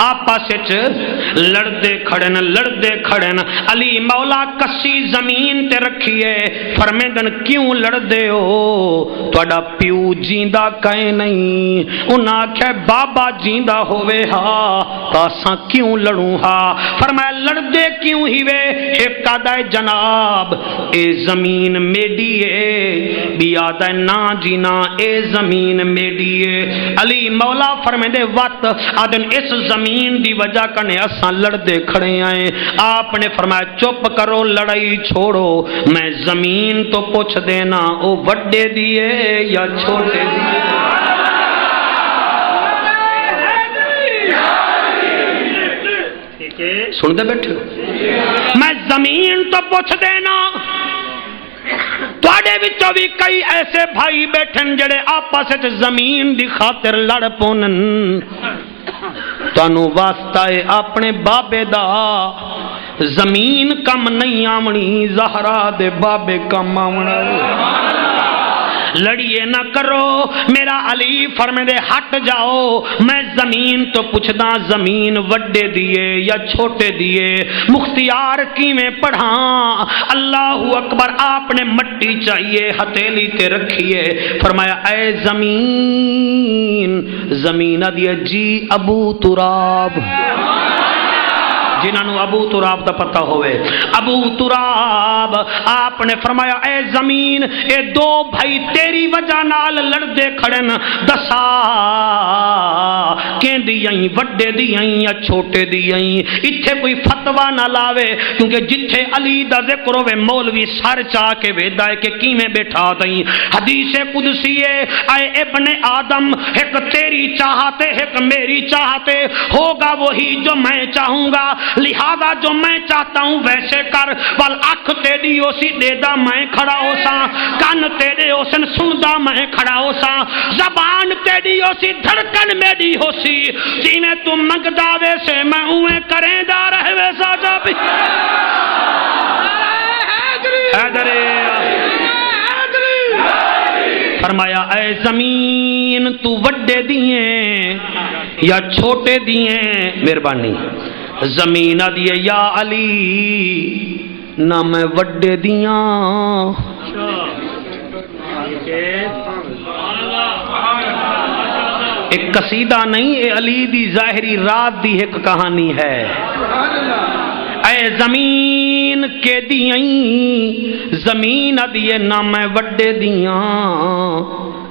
آپس لڑدے کھڑن علی مولا کسی زمین تے رکھیے فرمیندن کیوں لڑدے ہو تہاڈا پیو جیندا کہیں نہیں انہاں آکھیا بابا جیندا ہوئے ہا تا اساں کیوں لڑوں ہا فرمایا لڑدے کیوں ہی وے ایک آدھا جناب اے زمین میڈی ہے بھی آدھا نا جینا اے زمین میڈی ہے علی مولا فرمیندے وقت آدن اس زمین دی وجہ کنے اساں لڑدے کھڑے آئیں آپ نے فرمایا چپ کرو لڑائی چھوڑو میں زمین تو پوچھ دینا او وڈے دیے یا چھوٹے دیے سن دے بیٹھے میں زمین تو پوچھ دینا تواڈے وچوں بھی کئی ایسے بھائی بیٹھن جڑے آپس وچ زمین دی خاطر لڑ پونن تانوں واسطہ ہے اپنے بابے دا زمین کم نہیں آمنی زہرا دے بابے کم آمنا لڑیے نہ کرو میرا علی فرمے دے ہٹ جاؤ میں زمین تو پوچھدا زمین وڈے دیے یا چھوٹے دیے مختیار کی میں پڑھاں اللہ اکبر آپ نے مٹی چاہیے ہتھیلی تے رکھیے فرمایا اے زمین دیے جی ابو تراب جنہوں ابو تراب دا پتہ ہوئے ابو تراب آپ نے فرمایا اے زمین اے دو بھائی تیری وجہ نال لڑدے کھڑن دسا کہیں دیئیں وڈے دیئیں یا چھوٹے دیئیں اتھے کوئی فتوہ نہ لاوے کیونکہ جتھے علی دا ذکر ہوئے مولوی سر چاہ کے ویدہ ہے کہ کی میں بیٹھا دیں حدیث قدسی ہے اے ابن آدم ایک تیری چاہتے ایک میری چاہتے ہوگا وہی جو میں چاہوں گا لہذا جو میں چاہتا ہوں ویسے کر وال اکھ تیری ہو سی دے دا میں کھڑا ہو سا کان تیرے ہو سن سن دا میں کھڑا ہو سا زبان تیری ہو سی دھڑکن میری ہو سی جینے تم منگ دا ویسے میں اوے کریں دا رہے ویسا جا بھی حیدری فرمایا اے زمین تو وڈے دیئے یا چھوٹے دیئے مہربانی زمین دیئے یا علی نہ میں وڈے دیاں ایک قصیدہ نہیں اے علی دی ظاہری رات دی ایک کہانی ہے اے زمین کے دیئیں زمین دیئے نہ میں وڈے دیاں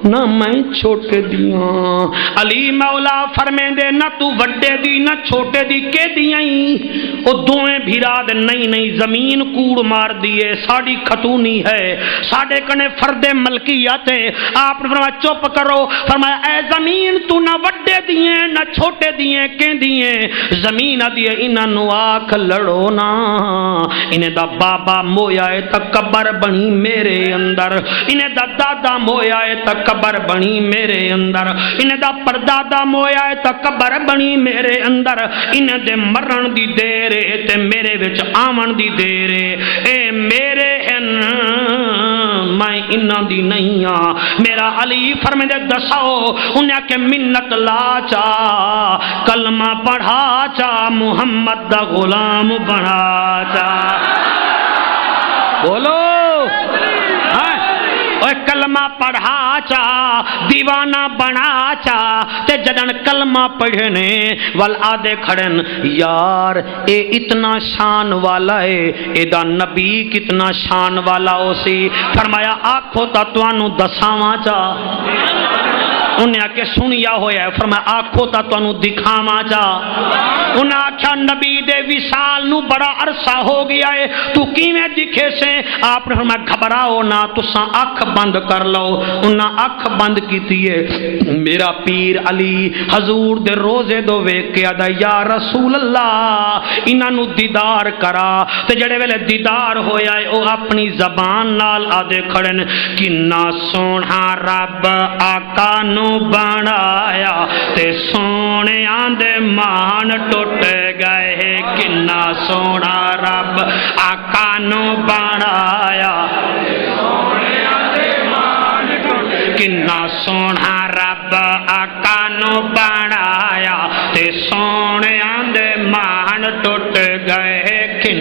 نہ میں چھوٹے دیاں علی مولا فرمیں دے نہ تو وڈے دی نہ چھوٹے دی کے دیئیں او دوئیں بھیرا دے نہیں زمین کوڑ مار دیئے ساڑی کھٹونی ہے ساڑے کنے فرد ملکیت ہے آپ نے فرمایا چپ کرو فرمایا اے زمین تو نہ وڈے دیئیں نہ چھوٹے دیئیں کے دیئیں زمین دیئے انہاں نو آکھ لڑو نا انہیں دا بابا مویا تکبر بنی میرے اندر انہیں دا دادا مویا تکبر بنی میرے اندر انہیں دا پردادا مویا تکبر بنی میرے اندر انہیں دے مرن دی دیرے تے میرے وچ آمن دی دیرے اے میرے ہیں میں انہاں دی نہیں ہاں میرا علی فرمے دے دساؤ انہیں کہ منت لا چا کلمہ پڑھا چا محمد دا غلام بنا چا بولو اوہ کلمہ پڑھا چا دیوانہ بنا چا تے جدن کلمہ پڑھنے وال آدھے کھڑن یار اے اتنا شان والا ہے اے دا نبی کتنا شان والا ہو سی فرمایا آنکھوں تا توانو دساواں چا انہیں آکے سنیا ہویا ہے فرمایا آنکھوں تا توانو دکھاواں چا انہیں آکھا نبی دے وصال نو بڑا عرصہ ہو گیا ہے تو کیویں دکھے سے آپ نے فرمایا گھبراؤ نہ تساں اکھ بند کر لو انہیں اکھ بند کیتی ہے میرا پیر علی حضور دے روزے دو ویک کے آدھا یا رسول اللہ انہاں نو دیدار کرا تے جڑے ویلے دیدار ہویا ہے او اپنی زبان نال آدھے کھڑن کنا سونا رب آقا نو بنایا تے سونے آندے مان ٹوٹ گئے کنا سونا رب آقا نو بنایا کنا سونا رب آقا نو بنایا تے سونے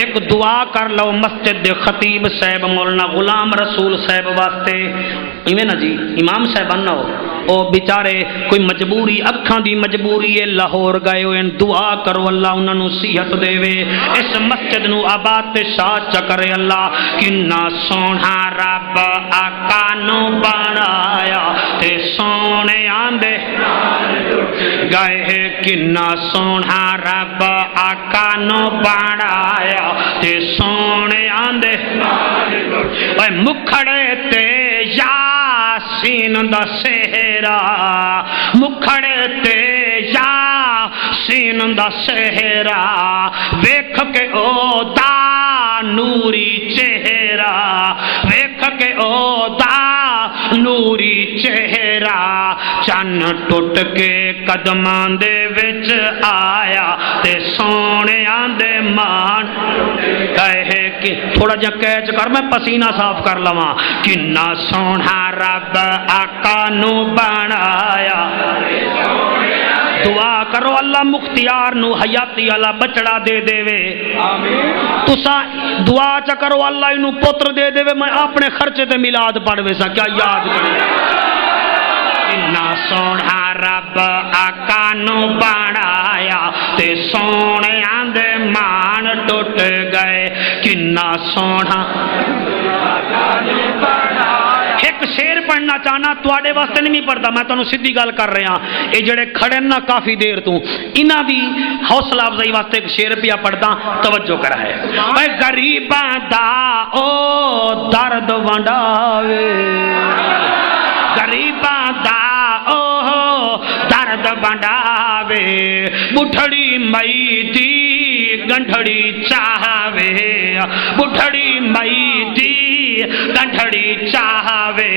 ایک دعا کر لو مسجد دے خطیب صاحب مولانا غلام رسول صاحب واسطے ایویں نا جی امام صاحب نہ ہو او بیچارے کوئی مجبوری اکھاں دی مجبوری ہے لاہور گئے ہوئے دعا کرو اللہ انہاں نوں صحت دے وے اس مسجد نو آباد تے شاد چ کرے اللہ کنا سونا رب آقا نو بنایا تے سونے آندے گئے کنا سونا رب آقا نو بنایا تے سونے آندے اے مکھڑے تے یاسین دا سہرا مکھڑے تے یاسین دا سہرا ویکھ کے او دا نوری چہرہ ویکھ کے او دا نوری چہرہ چن ٹوٹ کے قدمان دے وچ آیا تے سونے آندے مان کہے کہ تھوڑا جا کیچ کر میں پسینہ صاف کر لواں کنا سونا رب آقا نو بنایا دعا کرو اللہ مختیار نو حیاتی اللہ بچڑا دے دے وے تسا دعا چا کرو اللہ انو پتر دے دے وے میں اپنے خرچے تے میلاد پڑھ وے سا کیا یاد کریں کنا سونا رب آقا نو بنایا تے سونے آندے مان ٹوٹ گئے کنا سونا ایک شیر پڑھنا چاہنا تواڈے واسطے نہیں پڑھتا میں تانوں سیدھی گل کر رہا اے جڑے کھڑے نا کافی دیر تو انہاں دی حوصلہ افزائی واسطے ایک شیر پیا پڑھدا توجہ کرا ہے اے غریباں دا او درد ونڈاوے غریباں دا او درد ونڈاوے بٹھڑی مئی دی گنڈھڑی چاہوے بٹھڑی مئی دی گنڈھڑی چاہوے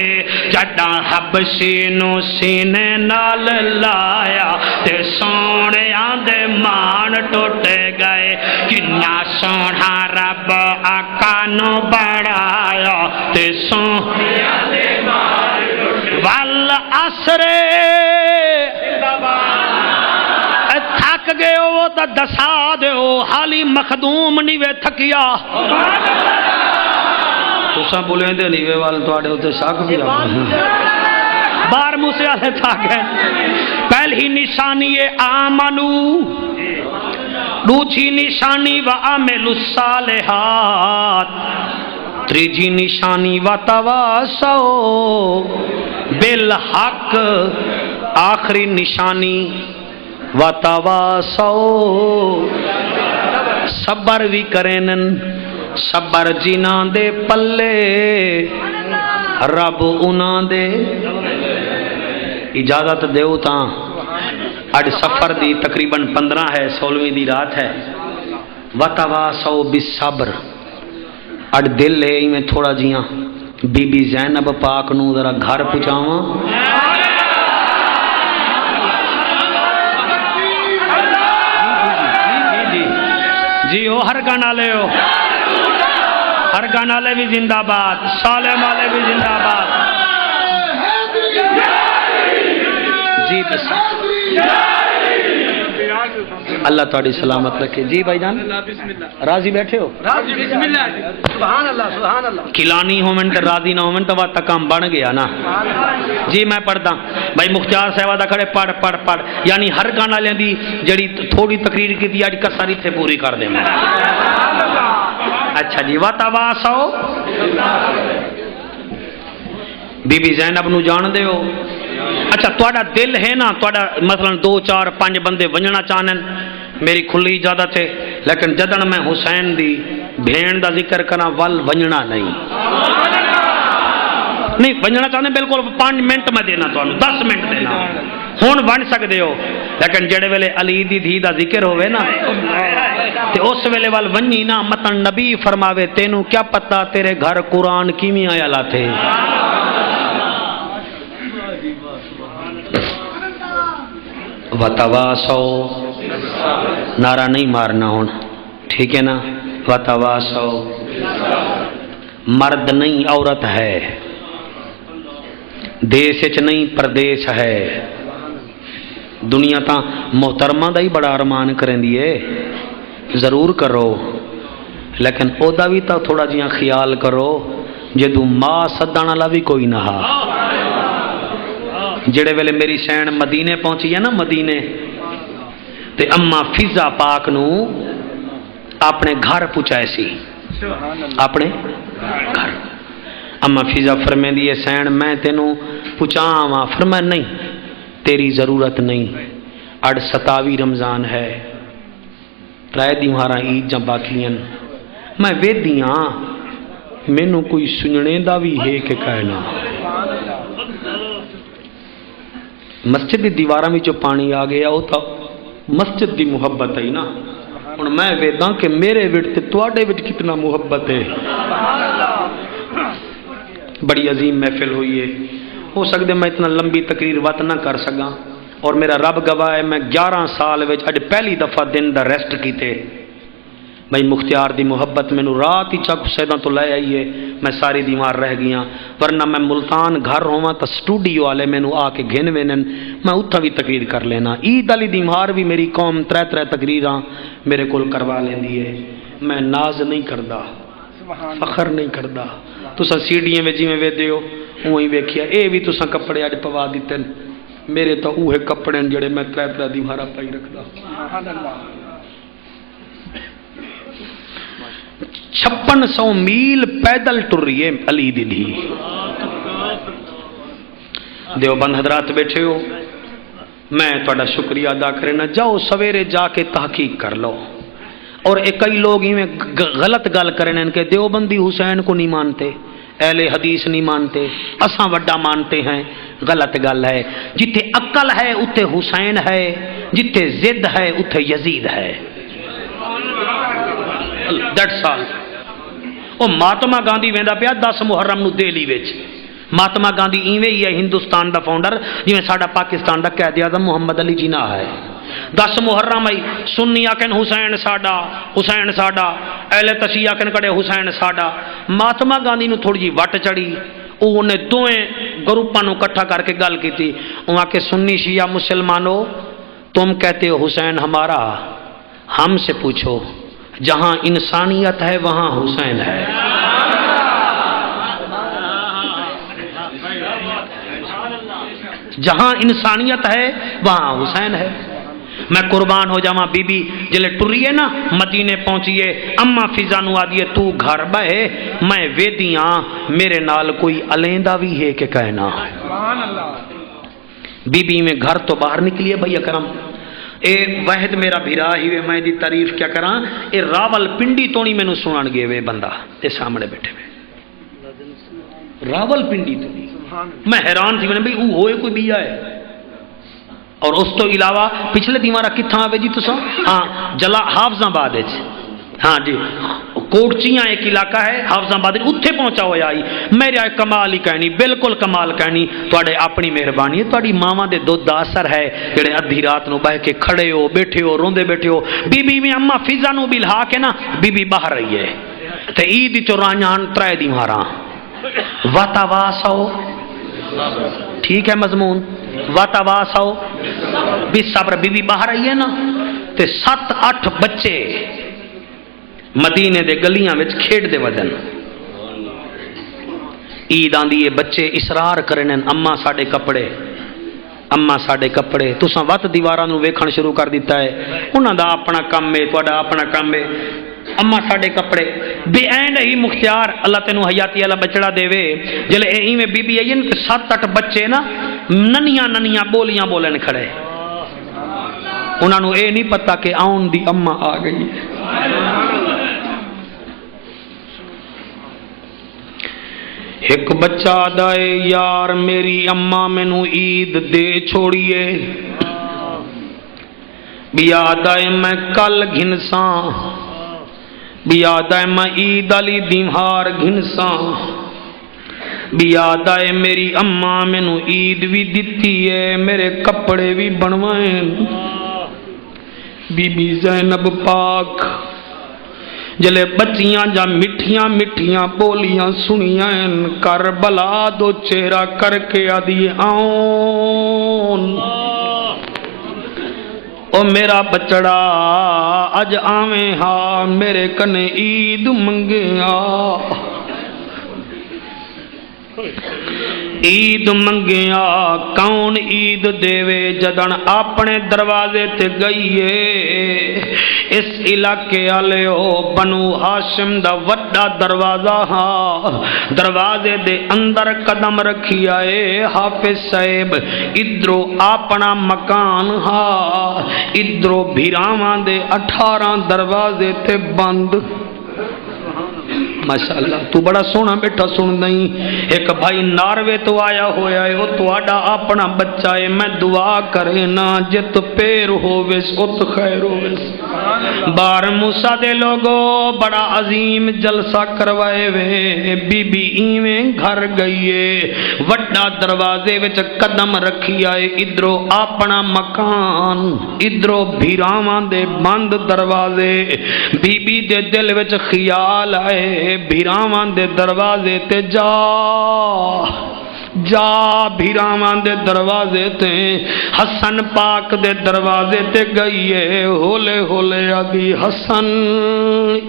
جڈا حبشی نو سینے نال لایا تے سونے آندے مان ٹوٹ گئے کنا سونا رب آقا نو بڑھایا تے سونے آندے مان ٹوٹ گئے والعصرے تھک گئے ہو تا دسا دے ہو حالی مخدوم نیوے تھکیا تسا بولیں دے نیوے والے تو آڑے ہوتے شاک بھی بار موسیٰ آلے تھا گئے پہلی نشانی آمنو دوچھی نشانی وعمل الصالحات تریجی نشانی وتواصو بالحق آخری نشانی وتواصو صبر بھی کرینن صبر جناں دے پلے رب انہاں دے اجازت دیو تاں اج سفر دی تقریباً 15 ہے 16ویں دی رات ہے وتواصو بالصبر اج دل ہے میں تھوڑا جیاں بی بی زینب پاک نو ذرا گھر پہنچاواں جی ہو ہر گانا لے ہو ہر گانا لے بھی زندہ باد سالم والے بھی زندہ باد جی بس اللہ تھوڑی سلامت رکھے جی بھائی جان راضی بیٹھے ہو سبحان اللہ سبحان اللہ کھلانی ہومن تے راضی نہ ہومن تو وقت کام بن گیا نا جی میں پڑھتا بھائی مختار صاحب دا کھڑے پڑھ پڑھ پڑھ یعنی ہر گانا لیں دی جڑی تھوڑی تقریر کی دی آج کساری تھے پوری کر دیں میں اچھا جی وتواصو بی بی زینب نو جان دے ہو اچھا توڑا دل ہے نا توڑا مثلا 2 4 5 بندے ونجنا چاہنن میری کھلی اجازت ہے لیکن جدن میں حسین دی بھین دا ذکر کرنا ول ونجنا نہیں ونجنا چاہنے بالکل 5 منٹ میں دینا تو 10 منٹ دینا ہون ون سکتے ہو لیکن جڑے ویلے علی دی دھی دا ذکر ہوئے نا تے اس ویلے وال ونجی نا مطلب نبی فرماوے تینو کیا پتہ تیرے گھر قرآن کیمی آیا لاتے وتواصو نعرہ نہیں مارنا ہون ٹھیک ہے نا وتواصو مرد نہیں عورت ہے دیس اچ نہیں پردیس ہے دنیا تا محترمہ دا ہی بڑا ارمان کریں دیئے ضرور کرو لیکن او دا بھی تا تھوڑا جیاں خیال کرو جدو ماں سدان والا بھی کوئی نہ ہا جڑے ویلے میری سین مدینے پہنچی ہے نا مدینے تے اما فضا پاک نو اپنے گھر پہنچائے سی اپنے گھر اما فضا فرمائیں دی سین میں تینوں پہنچاواں فرمائیں نہیں تیری ضرورت نہیں اڑ 27 رمضان ہے رائے دیوارا عید جا باقیاں میں ویدیاں مینوں کوئی سننے دا بھی ہے کہ کہنا مسجد دی دیواراں وچ جو پانی آ گیا وہ تو مسجد دی محبت ہے نا ہن میں ویداں کہ میرے وچ تے تواڈے وچ کتنا محبت ہے بڑی عظیم محفل ہوئی ہے ہو سکتے میں اتنا لمبی تقریر وقت نہ کر سکاں اور میرا رب گواہ ہے میں 11 سال وچ اج پہلی دفعہ دن دا ریسٹ کیتے بھائی مختیار دی محبت میں نو رات ہی چک سیداں تو لے آئیے میں ساری دیوار رہ گیاں ورنہ میں ملتان گھر ہوا تو سٹوڈیو والے میں نو آ کے گھن وینن میں اتھا بھی تقریر کر لینا عید علی دیوار بھی میری قوم 3 تقریراں میرے کول کروا لیندی ہے میں ناز نہیں کردا فخر نہیں کردا تساں سیڑیاں وچ جویں ویدے ہو اوہی ویکھیا اے بھی تساں کپڑے اج پوا دتے میرے تو اوہے کپڑے جڑے میں 3 دیوارا پائی رکھدا 5600 میل پیدل ٹر رہی ہے علی دی دھی دیوبند حضرات بیٹھے ہو میں تہاڈا شکریہ ادا کرنا جاؤ سویرے جا کے تحقیق کر لو اور کئی لوگ ہی غلط گل کریں کہ دیوبندی حسین کو نہیں مانتے اہل حدیث نہیں مانتے اساں وڈا مانتے ہیں غلط گل ہے جتھے عقل ہے اتھے حسین ہے جتھے ضد ہے اتھے یزید ہے دیٹس آل او مہاتما گاندھی ویندا پیا 10 محرم نو دہلی وچ مہاتما گاندھی ایویں ہی ہے ہندوستان دا فاؤنڈر جویں ساڈا پاکستان دا قائد اعظم محمد علی جناح ہے 10 محرم آئی سنی آکن حسین ساڈا اہل تشیع آکن کڑے حسین ساڈا مہاتما گاندھی نو تھوڑی جی وٹ چڑی انہیں دوئیں گروپاں نو کٹھا کر کے گل کی تھی وہاں کے سنی شیعہ مسلمانوں تم کہتے ہو حسین ہمارا ہم سے پوچھو جہاں انسانیت ہے وہاں حسین ہے جہاں انسانیت ہے وہاں حسین ہے میں قربان ہو جاواں بی بی جلے ٹریے نا مدینے پہنچیے اما فضا نو آدیے تو گھر بہے میں ویدیاں میرے نال کوئی علیندہ بھی ہے کہ کہنا بی بی میں گھر تو باہر نکلیے بھائی اکرم اے وحد میرا بھیرا ہی وے میں دی تعریف کیا کراں اے راول پنڈی تو نہیں مینوں سنن گے وے بندہ تے سامنے بیٹھے وے راول پنڈی تو نہیں میں حیران تھی میں نے بھئی او ہوئے کوئی بھی آئے اور اس تو علاوہ پچھلے دیوارا کتھاں آوے جی تساں ہاں جلا حافظ آباد ہے ہاں جی کوٹچیاں ایک علاقہ ہے حافظ آباد اتھے پہنچا ہوا آئی میرے آئے کمال ہی کہنی بالکل کمال کہنی تواڈے اپنی مہربانی ہے تواڈی ماواں دے دودھ دا اثر ہے جڑے ادھی رات نو بہ کے کھڑے ہو بیٹھے ہو روندے بیٹھے ہو بی بی میں اما فضا نو بلہا کے نا بی بی باہر رہی ہے تے عید چورانیاں 3 دیواراں واتاواسو ٹھیک ہے مضمون واتاواسو بھی صبر بی بی باہر آئی ہے نا تے 7-8 بچے مدینے دے گلیاں وچ کھیڈ دے ودن عید آندی ہے بچے اصرار کرنن اما ساڈے کپڑے تساں وت دیواراں نو ویکھن شروع کر دیتا ہے انہاں دا اپنا کام ہے تہاڈا اپنا کام ہے اما ساڈے کپڑے بے این ہی مختیار اللہ تینوں حیاتی والا بچڑا دے وے جلے ایویں بی بی آئی کہ 7-8 بچے نا ننیاں بولیاں بولن کھڑے انہاں نو اے نہیں پتا کہ آن دی اما آ گئی ایک بچہ دائے یار میری اما مینو عید دے چھوڑیے بیا دائے میں کل گھنساں بیا دائے میں عید علی دیوار گھنساں بیا دائے میری اما مینو عید بھی دتی ہے میرے کپڑے بھی بنوائیں بی بی زینب پاک جلے بچیاں جا مٹھیاں بولیاں سنیاں کربلا دو چہرہ کر کے آدھی آؤن او میرا بچڑا اج آویں ہا میرے کنے عید منگیا عید منگیا کون عید دیوے جدن اپنے دروازے تے گئیے اس علاقے والےو بنو ہاشم دا وڈا دروازہ ہاں دروازے دے اندر قدم رکھی آئے حافظ صاحب ادھرو اپنا مکان ہاں ادھرو بھیراواں دے 18 دروازے تے بند ماشاءاللہ تو بڑا سونا بیٹھا سن نہیں ایک بھائی ناروے تو آیا ہویا ہے وہ تو آڈا اپنا بچہ ہے میں دعا کرے نا جت پیر ہوویس ات خیر ہوویس بار موسیٰ دے لوگو بڑا عظیم جلسہ کروائے وے بی بی ایویں گھر گئیے وڈا دروازے وچ قدم رکھی آئے ادھرو اپنا مکان ادھرو بھیراواں دے بند دروازے بی بی دے دل وچ خیال آئے بھیراواں دے دروازے تے جا بھیراواں دے دروازے تے حسن پاک دے دروازے تے گئیے ہولے ہولے آدھی حسن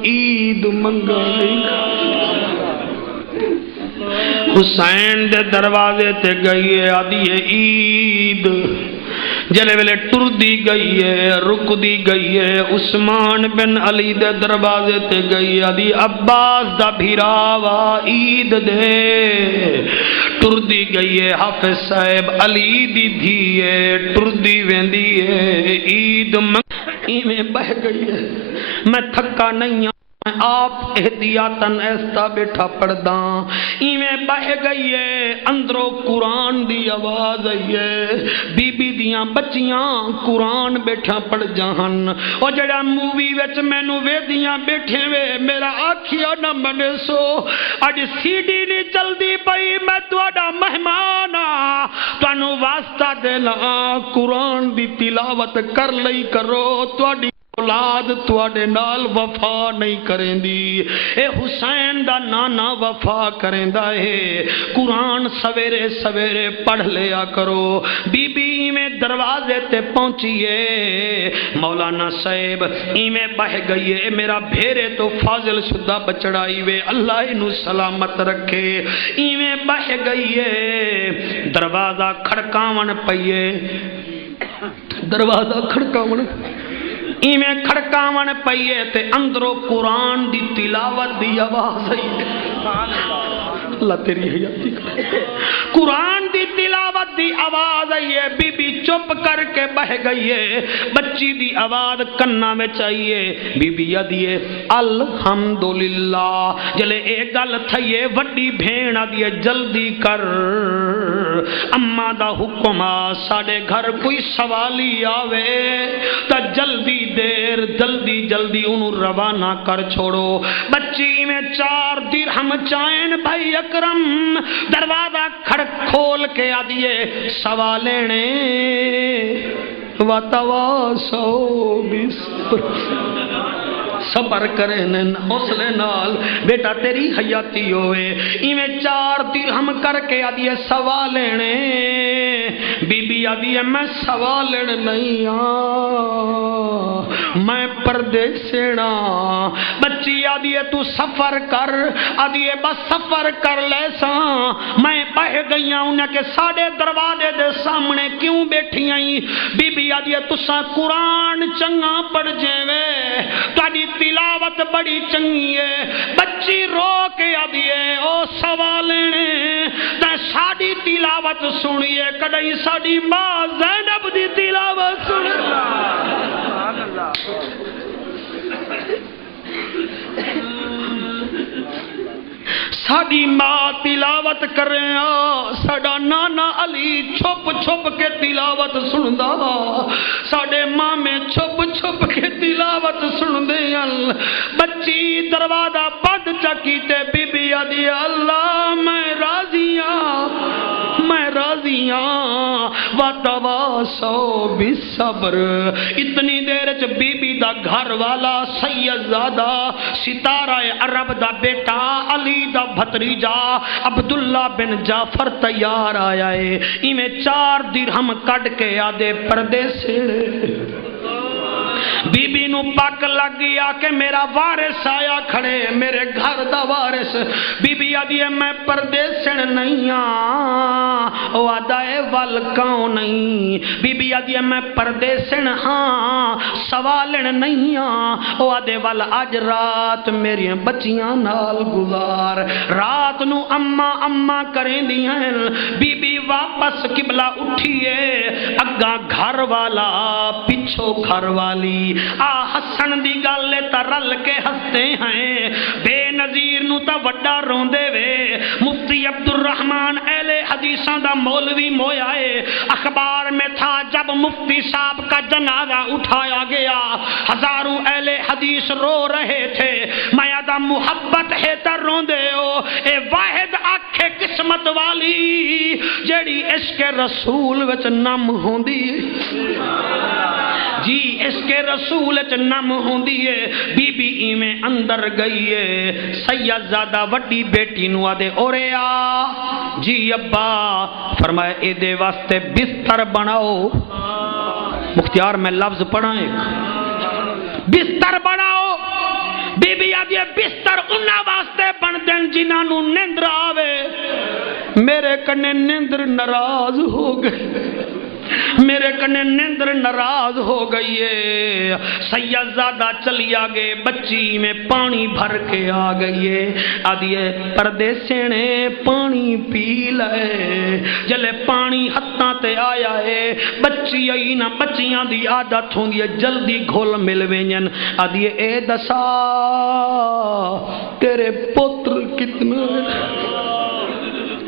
عید منگائی حسین دے دروازے تے گئیے آدھی عید جلے ویلے ٹر دی گئی ہے رک دی گئی ہے عثمان بن علی دے دروازے تے گئی آدھی عباس دا بھیراوا عید دے ٹر دی گئی ہے حافظ صاحب علی دی دھیے ٹر دی ویندی ہے عید میں بہ گئی ہے میں تھکا نہیں میں آپ احتیاطاً ایسا بیٹھا پڑھداں ایویں بہ گئی ہے اندروں قرآن دی آواز آئی ہے بی بی دیاں بچیاں قرآن بیٹھا پڑھ جہن او جڑا مووی وچ مینوں وے دیاں بیٹھے وے میرا آکھیا نہ منے سو اج سی ڈی نہیں چلدی پئی میں تہاڈا مہمان ہاں تانوں واسطہ دینا قرآن دی تلاوت کر لئی کرو تہاڈی اولاد تواڈے نال وفا نہیں کریں دی اے حسین دا نانا وفا کریندا ہے قرآن سویرے سویرے پڑھ لیا کرو بی بی میں دروازے تے پہنچیے مولانا صاحب ایویں بہ گئی ہے میرا بھیرے تو فاضل شدہ بچڑائی وے اللہ انہوں سلامت رکھے ایویں بہ گئی ہے دروازہ کھڑکاون پئیے دروازہ کھڑکاون ایویں کھڑکاون پئیے تے اندروں قرآن دی تلاوت دی آواز آئی اللہ تیری حیاتی کرے قرآن دی تلاوت دی آواز آئی ہے بی بی چپ کر کے بہ گئی ہے بچی دی آواز کنا میں چاہیے بی بی یادیے الحمدللہ جلے ایک گل تھئیے وڈی بھین آدیے جلدی کر اما دا حکم ساڑے گھر کوئی سوالی آوے تا جلدی دیر جلدی جلدی انہوں روانہ کر چھوڑو بچی میں 4 درہم چائن بھائی اکرم دروازہ کھڑک کھول کے آدیے سوالینے وَتَوَاسَوْا بِالصَّبْرِ صبر کریں حوصلے نال بیٹا تیری حیاتی ہوئے ایویں 4 درہم کر کے آدھی ہے سوا لینے بی بی آدھی ہے میں سوا لینے نہیں میں پردیسینا بچی آدھی ہے تو سفر کر آدھی ہے بس سفر کر لیسا میں بہ گئیاں انہیں کہ ساڑے دروازے دے سامنے کیوں بیٹھی آئی بی بی آدھی ہے تسا قرآن چنگا پڑھ جیوے تاری تلاوت بڑی چنگی ہے بچی رو کے آدھی ہے او سوالینے تے ساڑی تلاوت سنیے کڑی ساڑی ماں زینب دی تلاوت سنیے ساڑی ماں تلاوت کر رہے ہیں ساڑا نانا علی چھپ چھپ کے تلاوت سندا ساڑے ماں میں چھپ چھپ کے تلاوت سن دے بچی دروازہ بند چکیتے بی بی آدھی اللہ میں راضیاں وَتَوَاسَوْا بِالصَّبْرِ اتنی دیر چ بی بی دا گھر والا سید زادہ ستارہ عرب دا بیٹا علی دا بھتریجا عبداللہ بن جعفر تیار آیا ہے ایمیں 4 درہم کٹ کے آدھے پردے سے بی بی نو پک لگ گیا کہ میرا وارث آیا کھڑے میرے گھر دا وارث بی بی آدھی ہے میں پردیسن نہیں ہاں او آدھا اے ول کون نہیں بی بی آدھی ہے میں پردیسن ہاں سوالن نہیں ہاں او آدھے ول اج رات میری بچیاں نال گزار رات نو اما اما کریں دیاں بی بی واپس قبلہ اٹھیے اگا گھر والا پچھو گھر والی آ ہسن دی گل تا رل کے ہستے ہیں بے نظیر نو تا وڈا روندے وے مفتی عبد الرحمن اہل حدیثاں دا مولوی مویائے اخبار میں تھا جب مفتی صاحب کا جنازہ اٹھایا گیا ہزاروں اہل حدیث رو رہے تھے میں دا محبت ہے تا روندے ہو اے واحد آنکھیں قسمت والی جیڑی عشق رسول وچ نم ہوندی جی عشق رسول وچ نم ہوندی ہے بی بی ایویں اندر گئی ہے سید زادہ وڈی بیٹی نو آدے اورے آ جی ابا فرمایا اے دے واسطے بستر بناؤ مختیار میں لفظ پڑھا ایک بستر بناؤ بی بی آدھی بستر انہاں واسطے بن دین جنہاں نو نیندر آوے میرے کنے نیندر ناراض ہو گئے میرے کنے نیندر ناراض ہو گئی ہے سید زادہ چلی آگے بچی میں پانی بھر کے آ گئی ہے آدھیے پردیسے نے پانی پی لے جلے پانی ہتھاں تے آیا ہے بچی آئی نہ بچیاں دی عادت ہوں گی جلدی گھول مل وینین آدھیے اے دسا تیرے پتر کتنا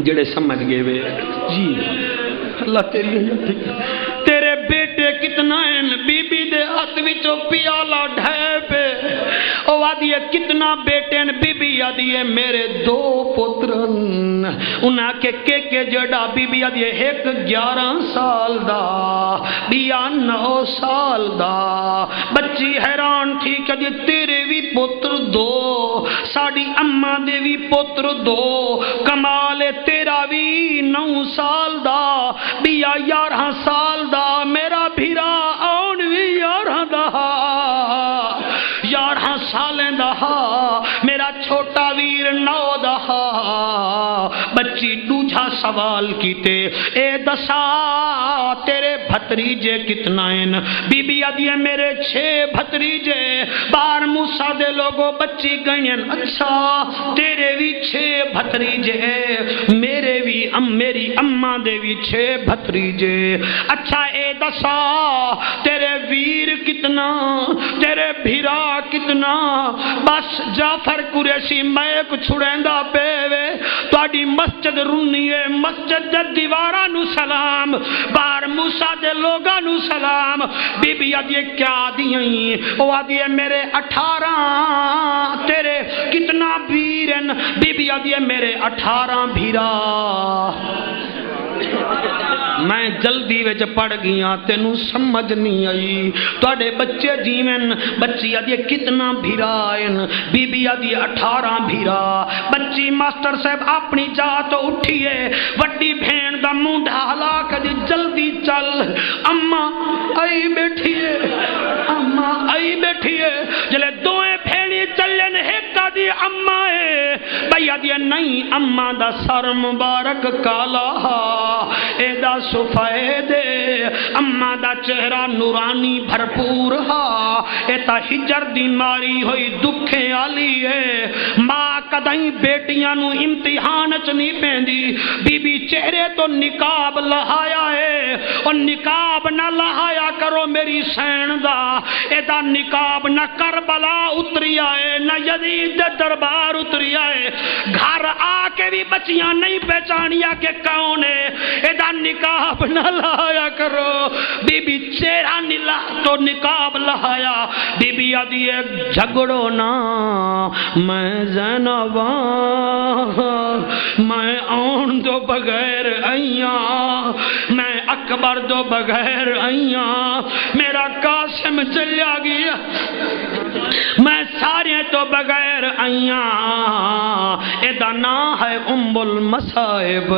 جڑے سمجھ گئے وے جی اللہ تیرے بیٹے کتنا ہیں بی بی دے ہاتھ وچوں پیالہ ڈھے پہ او آدھی ہے کتنا بیٹے ہیں بی بی آدھی ہے میرے دو پترن انہاں کے جڑا بی بی آدھی ہے ایک 11 سال دا بیا 9 سال دا بچی حیران تھی کہ تیرے بھی پتر دو ساڑی اماں دے بھی پتر دو کمال تیرا بھی 9 سال دا بیا 11 سال دا میرا بھیرا آن بھی 11 دا 11 سالیں دا میرا چھوٹا ویر 9 دا بچی دوجھا سوال کیتے اے دسا تیرے بھتریجے کتنا ہیں بی بی آدھی ہے میرے 6 بھتریجے بار موسیٰ دے لوگوں بچی گئیں اچھا تیرے بھی 6 بھتریجے میرے بھی میری اماں دے بھی 6 بھتریجے اچھا اے دسا تیرے ویر کتنا تیرے بھیرا کتنا بس جعفر قریشی میں کو چھڑیندہ پے وے تواڈی مسجد رونی ہے مسجد دے دیواراں نو سلام بار موسیٰ دے لوگاں نو سلام بی بی آدھی کیا دیئیں او آدھی میرے 18 تیرے کتنا بھیرن بی بی آدھی میرے 18 بھیرا میں جلدی وچ پڑھ گیا تینوں سمجھ نہیں آئی تواڈے بچے جیون بچی آدھی کتنا بھیرائن بی بی آدھی 18 بھیرا بچی ماسٹر صاحب اپنی جا تو اٹھیے وڈی بہن دا منہ ڈھالا کہ جلدی چل اماں آئی بیٹھیے اماں آئی بیٹھیے جلے دوئے بھیڑی چلن ایک آدھی اماں ہے بھئی آدھی نہیں اماں دا سر مبارک کالا اے دا سفیدے اماں دا چہرہ نورانی بھرپور ہا اے تا ہجر دی ماری ہوئی دکھیں آلی ہے ماں کدائیں بیٹیاں نو امتحان چنی پیندی بی بی چہرے تو نقاب لہایا ہے اور نقاب نہ لہایا کرو میری سین دا اے دا نقاب نہ کربلا اتری آئے نہ یزید دربار اتری آئے گھر آ کے بھی بچیاں نہیں پہچانیا کہ کون ہے اے دا نقاب نہ لہایا کرو بی بی چہرہ نلا تو نقاب لہایا بی بی آدھی ہے جھگڑو نا میں زینباں میں آن دو بغیر آئیاں میں اکبر دو بغیر آئیاں میرا قاسم چلیا گیا میں سارے تو بغیر آئیاں اے دا نا ہے ام المصائب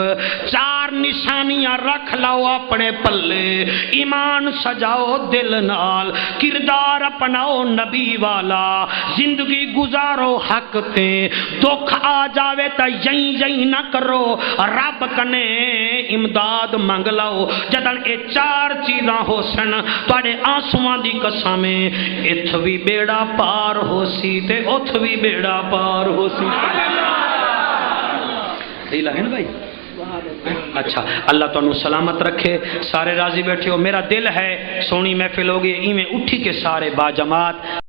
4 چار نشانیاں رکھ لاؤ اپنے پلے، ایمان سجاؤ دل نال، کردار اپناؤ نبی والا، زندگی گزارو حق تے، دکھ آ جاوے تا یہیں نہ کرو، رب کنے امداد منگ لاؤ۔ جدن اے چار چیزاں ہو سن تواڈے آنسواں دی قسمیں، اتھ وی بیڑا پار ہو سی تے اتھ وی بیڑا پار ہو سی۔ دل ہے نا بھائی؟ اچھا، اللہ تانوں سلامت رکھے، سارے راضی بیٹھے ہو۔ میرا دل ہے سونی محفل ہوگی ایویں اٹھی کے سارے با جماعت